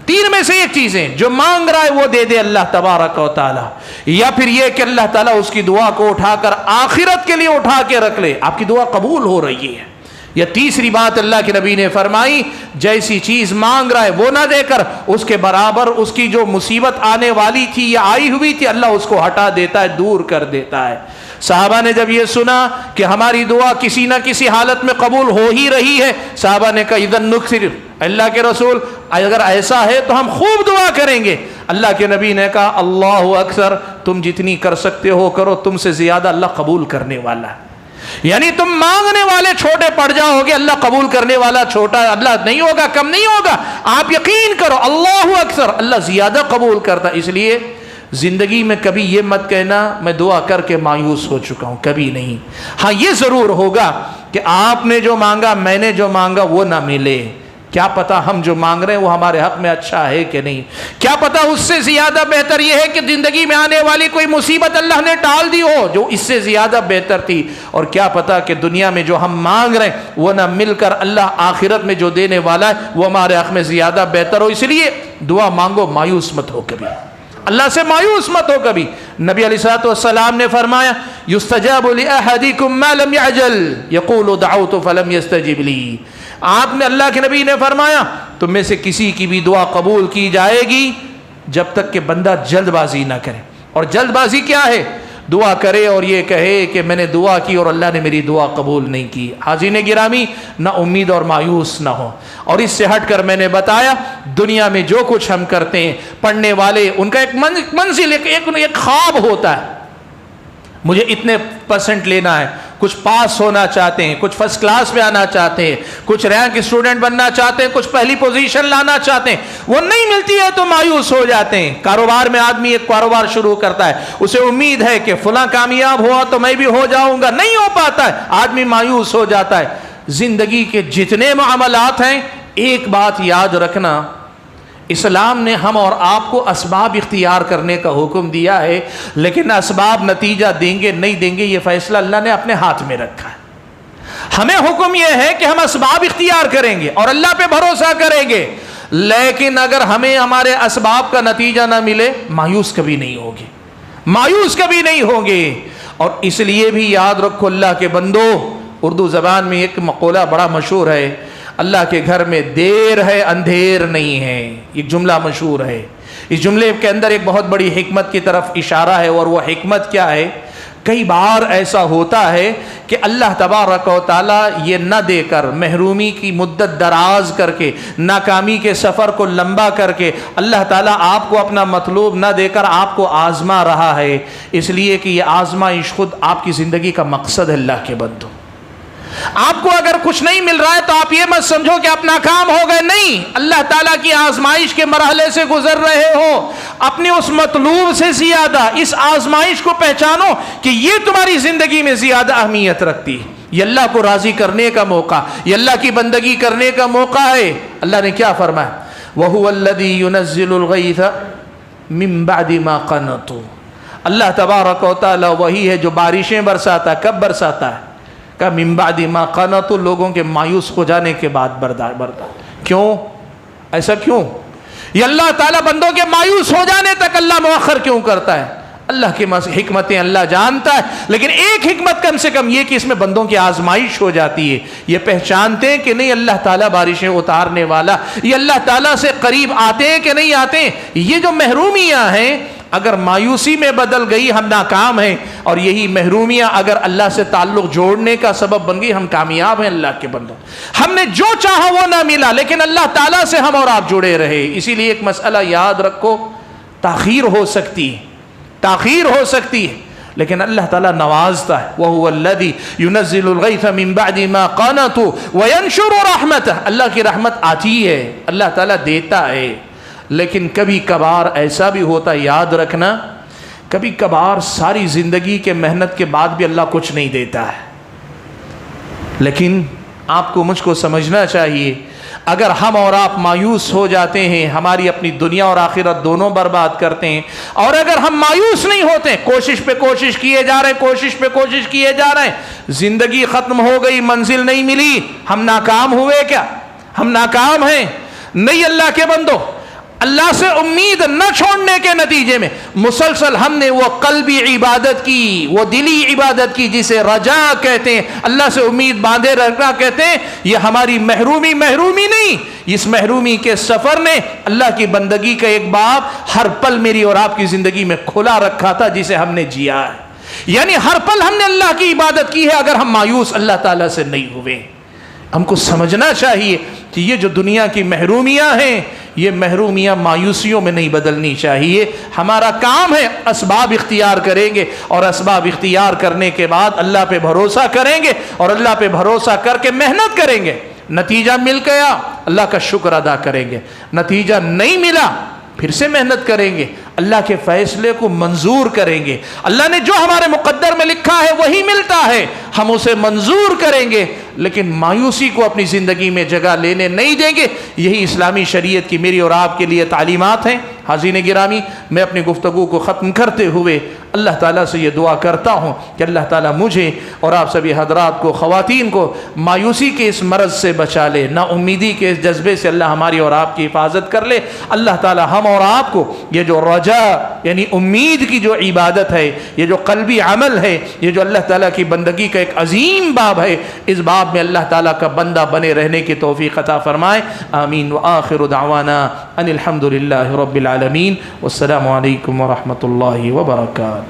تین میں سے ایک چیزیں جو مانگ رہا ہے وہ دے دے اللہ تبارک و تعالیٰ، یا پھر یہ کہ اللہ تعالیٰ اس کی دعا کو اٹھا کر آخرت کے لیے اٹھا کے رکھ لے، آپ کی دعا قبول ہو رہی ہے. یا تیسری بات اللہ کے نبی نے فرمائی جیسی چیز مانگ رہا ہے وہ نہ دے کر اس کے برابر اس کی جو مصیبت آنے والی تھی یا آئی ہوئی تھی اللہ اس کو ہٹا دیتا ہے، دور کر دیتا ہے. صحابہ نے جب یہ سنا کہ ہماری دعا کسی نہ کسی حالت میں قبول ہو ہی رہی ہے، صحابہ نے کہا اذن نکثر، اللہ کے رسول اگر ایسا ہے تو ہم خوب دعا کریں گے. اللہ کے نبی نے کہا اللہ اکثر، تم جتنی کر سکتے ہو کرو، تم سے زیادہ اللہ قبول کرنے والا ہے. یعنی تم مانگنے والے چھوٹے پڑ جاؤ گے، اللہ قبول کرنے والا چھوٹا اللہ نہیں ہوگا، کم نہیں ہوگا. آپ یقین کرو اللہ اکثر، اللہ زیادہ قبول کرتا. اس لیے زندگی میں کبھی یہ مت کہنا میں دعا کر کے مایوس ہو چکا ہوں، کبھی نہیں. ہاں یہ ضرور ہوگا کہ آپ نے جو مانگا میں نے جو مانگا وہ نہ ملے. کیا پتا ہم جو مانگ رہے ہیں وہ ہمارے حق میں اچھا ہے کہ نہیں، کیا پتا اس سے زیادہ بہتر یہ ہے کہ زندگی میں آنے والی کوئی مصیبت اللہ نے ٹال دی ہو جو اس سے زیادہ بہتر تھی، اور کیا پتا کہ دنیا میں جو ہم مانگ رہے ہیں وہ نہ مل کر اللہ آخرت میں جو دینے والا ہے وہ ہمارے حق میں زیادہ بہتر ہو. اس لیے دعا مانگو، مایوس مت ہو کبھی، اللہ سے مایوس مت ہو کبھی. نبی علیہ الصلوۃ والسلام نے فرمایا یستجاب لأحدکم ما لم یعجل یقول دعوت فلم یستجب لی. آپ نے اللہ کے نبی نے فرمایا تم میں سے کسی کی بھی دعا قبول کی جائے گی جب تک کہ بندہ جلد بازی نہ کرے. اور جلد بازی کیا ہے؟ دعا کرے اور یہ کہے کہ میں نے دعا کی اور اللہ نے میری دعا قبول نہیں کی. حاضرین گرامی، نہ امید اور مایوس نہ ہو. اور اس سے ہٹ کر میں نے بتایا دنیا میں جو کچھ ہم کرتے ہیں، پڑھنے والے ان کا ایک منزل ایک خواب ہوتا ہے، مجھے اتنے پرسنٹ لینا ہے، کچھ پاس ہونا چاہتے ہیں، کچھ فرسٹ کلاس میں آنا چاہتے ہیں، کچھ رینک اسٹوڈنٹ بننا چاہتے ہیں، کچھ پہلی پوزیشن لانا چاہتے ہیں، وہ نہیں ملتی ہے تو مایوس ہو جاتے ہیں. کاروبار میں آدمی ایک کاروبار شروع کرتا ہے، اسے امید ہے کہ فلاں کامیاب ہوا تو میں بھی ہو جاؤں گا، نہیں ہو پاتا ہے، آدمی مایوس ہو جاتا ہے. زندگی کے جتنے معاملات ہیں ایک بات یاد رکھنا، اسلام نے ہم اور آپ کو اسباب اختیار کرنے کا حکم دیا ہے، لیکن اسباب نتیجہ دیں گے نہیں دیں گے یہ فیصلہ اللہ نے اپنے ہاتھ میں رکھا ہے. ہمیں حکم یہ ہے کہ ہم اسباب اختیار کریں گے اور اللہ پہ بھروسہ کریں گے، لیکن اگر ہمیں ہمارے اسباب کا نتیجہ نہ ملے مایوس کبھی نہیں ہوگے، مایوس کبھی نہیں ہوں گے. اور اس لیے بھی یاد رکھو اللہ کے بندو، اردو زبان میں ایک مقولہ بڑا مشہور ہے، اللہ کے گھر میں دیر ہے اندھیر نہیں ہے. ایک جملہ مشہور ہے، اس جملے کے اندر ایک بہت بڑی حکمت کی طرف اشارہ ہے. اور وہ حکمت کیا ہے؟ کئی بار ایسا ہوتا ہے کہ اللہ تبارک و تعالیٰ یہ نہ دے کر، محرومی کی مدت دراز کر کے، ناکامی کے سفر کو لمبا کر کے اللہ تعالیٰ آپ کو اپنا مطلوب نہ دے کر آپ کو آزما رہا ہے، اس لیے کہ یہ آزمائش خود آپ کی زندگی کا مقصد ہے. اللہ کے بندو، آپ کو اگر کچھ نہیں مل رہا ہے تو آپ یہ مت سمجھو کہ آپ ناکام ہو گئے، نہیں، اللہ تعالیٰ کی آزمائش کے مرحلے سے گزر رہے ہو. اپنے اس مطلوب سے زیادہ اس آزمائش کو پہچانو کہ یہ تمہاری زندگی میں زیادہ اہمیت رکھتی ہے. یہ اللہ کو راضی کرنے کا موقع، یہ اللہ کی بندگی کرنے کا موقع ہے. اللہ نے کیا فرمایا؟ وَهُوَ الَّذِي يُنَزِّلُ الْغَيْثَ مِن بَعْدِ مَا قَنَطُوا. اللہ تبارک و تعالیٰ وہی ہے جو بارشیں برساتا ہے. کب برساتا ہے؟ کہ من بعد ما قنطوا، لوگوں کے مایوس ہو جانے کے بعد بردار کیوں؟ ایسا کیوں؟ یہ اللہ تعالیٰ بندوں کے مایوس ہو جانے تک اللہ مؤخر کیوں کرتا ہے؟ اللہ کی حکمتیں اللہ جانتا ہے، لیکن ایک حکمت کم سے کم یہ کہ اس میں بندوں کی آزمائش ہو جاتی ہے، یہ پہچانتے ہیں کہ نہیں اللہ تعالیٰ بارشیں اتارنے والا، یہ اللہ تعالیٰ سے قریب آتے ہیں کہ نہیں آتے ہیں۔ یہ جو محرومیاں ہیں اگر مایوسی میں بدل گئی ہم ناکام ہیں، اور یہی محرومیاں اگر اللہ سے تعلق جوڑنے کا سبب بن گئی ہم کامیاب ہیں۔ اللہ کے بندوں، ہم نے جو چاہا وہ نہ ملا، لیکن اللہ تعالیٰ سے ہم اور آپ جڑے رہے۔ اسی لیے ایک مسئلہ یاد رکھو، تاخیر ہو سکتی ہے، تاخیر ہو سکتی ہے، لیکن اللہ تعالیٰ نوازتا ہے۔ وَهُوَ الَّذِي يُنَزِّلُ الْغَيْثَ مِن بَعْدِ مَا قَنَطُوا وَيَنشُرُ رَحْمَتَهُ، اللہ کی رحمت آتی ہے، اللہ تعالیٰ دیتا ہے، لیکن کبھی کبھار ایسا بھی ہوتا ہے، یاد رکھنا، کبھی کبھار ساری زندگی کے محنت کے بعد بھی اللہ کچھ نہیں دیتا ہے۔ لیکن آپ کو مجھ کو سمجھنا چاہیے، اگر ہم اور آپ مایوس ہو جاتے ہیں، ہماری اپنی دنیا اور آخرت دونوں برباد کرتے ہیں، اور اگر ہم مایوس نہیں ہوتے ہیں، کوشش پہ کوشش کیے جا رہے ہیں، کوشش پہ کوشش کیے جا رہے ہیں، زندگی ختم ہو گئی، منزل نہیں ملی، ہم ناکام ہوئے کیا؟ ہم ناکام ہیں؟ نہیں اللہ کے بندو، اللہ سے امید نہ چھوڑنے کے نتیجے میں مسلسل ہم نے وہ قلبی عبادت کی، وہ دلی عبادت کی جسے رجا کہتے ہیں، اللہ سے امید باندھے رکھنا کہتے ہیں۔ یہ ہماری محرومی نہیں، اس محرومی کے سفر نے اللہ کی بندگی کا ایک باب ہر پل میری اور آپ کی زندگی میں کھلا رکھا تھا، جسے ہم نے جیا ہے۔ یعنی ہر پل ہم نے اللہ کی عبادت کی ہے، اگر ہم مایوس اللہ تعالیٰ سے نہیں ہوئے۔ ہم کو سمجھنا چاہیے کہ یہ جو دنیا کی محرومیاں ہیں، یہ محرومیاں مایوسیوں میں نہیں بدلنی چاہیے۔ ہمارا کام ہے اسباب اختیار کریں گے، اور اسباب اختیار کرنے کے بعد اللہ پہ بھروسہ کریں گے، اور اللہ پہ بھروسہ کر کے محنت کریں گے۔ نتیجہ مل گیا اللہ کا شکر ادا کریں گے، نتیجہ نہیں ملا پھر سے محنت کریں گے، اللہ کے فیصلے کو منظور کریں گے۔ اللہ نے جو ہمارے مقدر میں لکھا ہے وہی ملتا ہے، ہم اسے منظور کریں گے، لیکن مایوسی کو اپنی زندگی میں جگہ لینے نہیں دیں گے۔ یہی اسلامی شریعت کی میری اور آپ کے لیے تعلیمات ہیں۔ حاضرین گرامی، میں اپنی گفتگو کو ختم کرتے ہوئے اللہ تعالیٰ سے یہ دعا کرتا ہوں کہ اللہ تعالیٰ مجھے اور آپ سبھی حضرات کو، خواتین کو، مایوسی کے اس مرض سے بچا لے، نا امیدی کے اس جذبے سے اللہ ہماری اور آپ کی حفاظت کر لے۔ اللہ تعالیٰ ہم اور آپ کو یہ جو رجا یعنی امید کی جو عبادت ہے، یہ جو قلبی عمل ہے، یہ جو اللہ تعالیٰ کی بندگی کا ایک عظیم باب ہے، اس باب میں اللہ تعالیٰ کا بندہ بنے رہنے کی توفیق عطا فرمائے۔ آمین۔ وآخر دعوانا ان الحمد للہ رب العالمین، والسلام علیکم ورحمۃ اللہ وبرکاتہ۔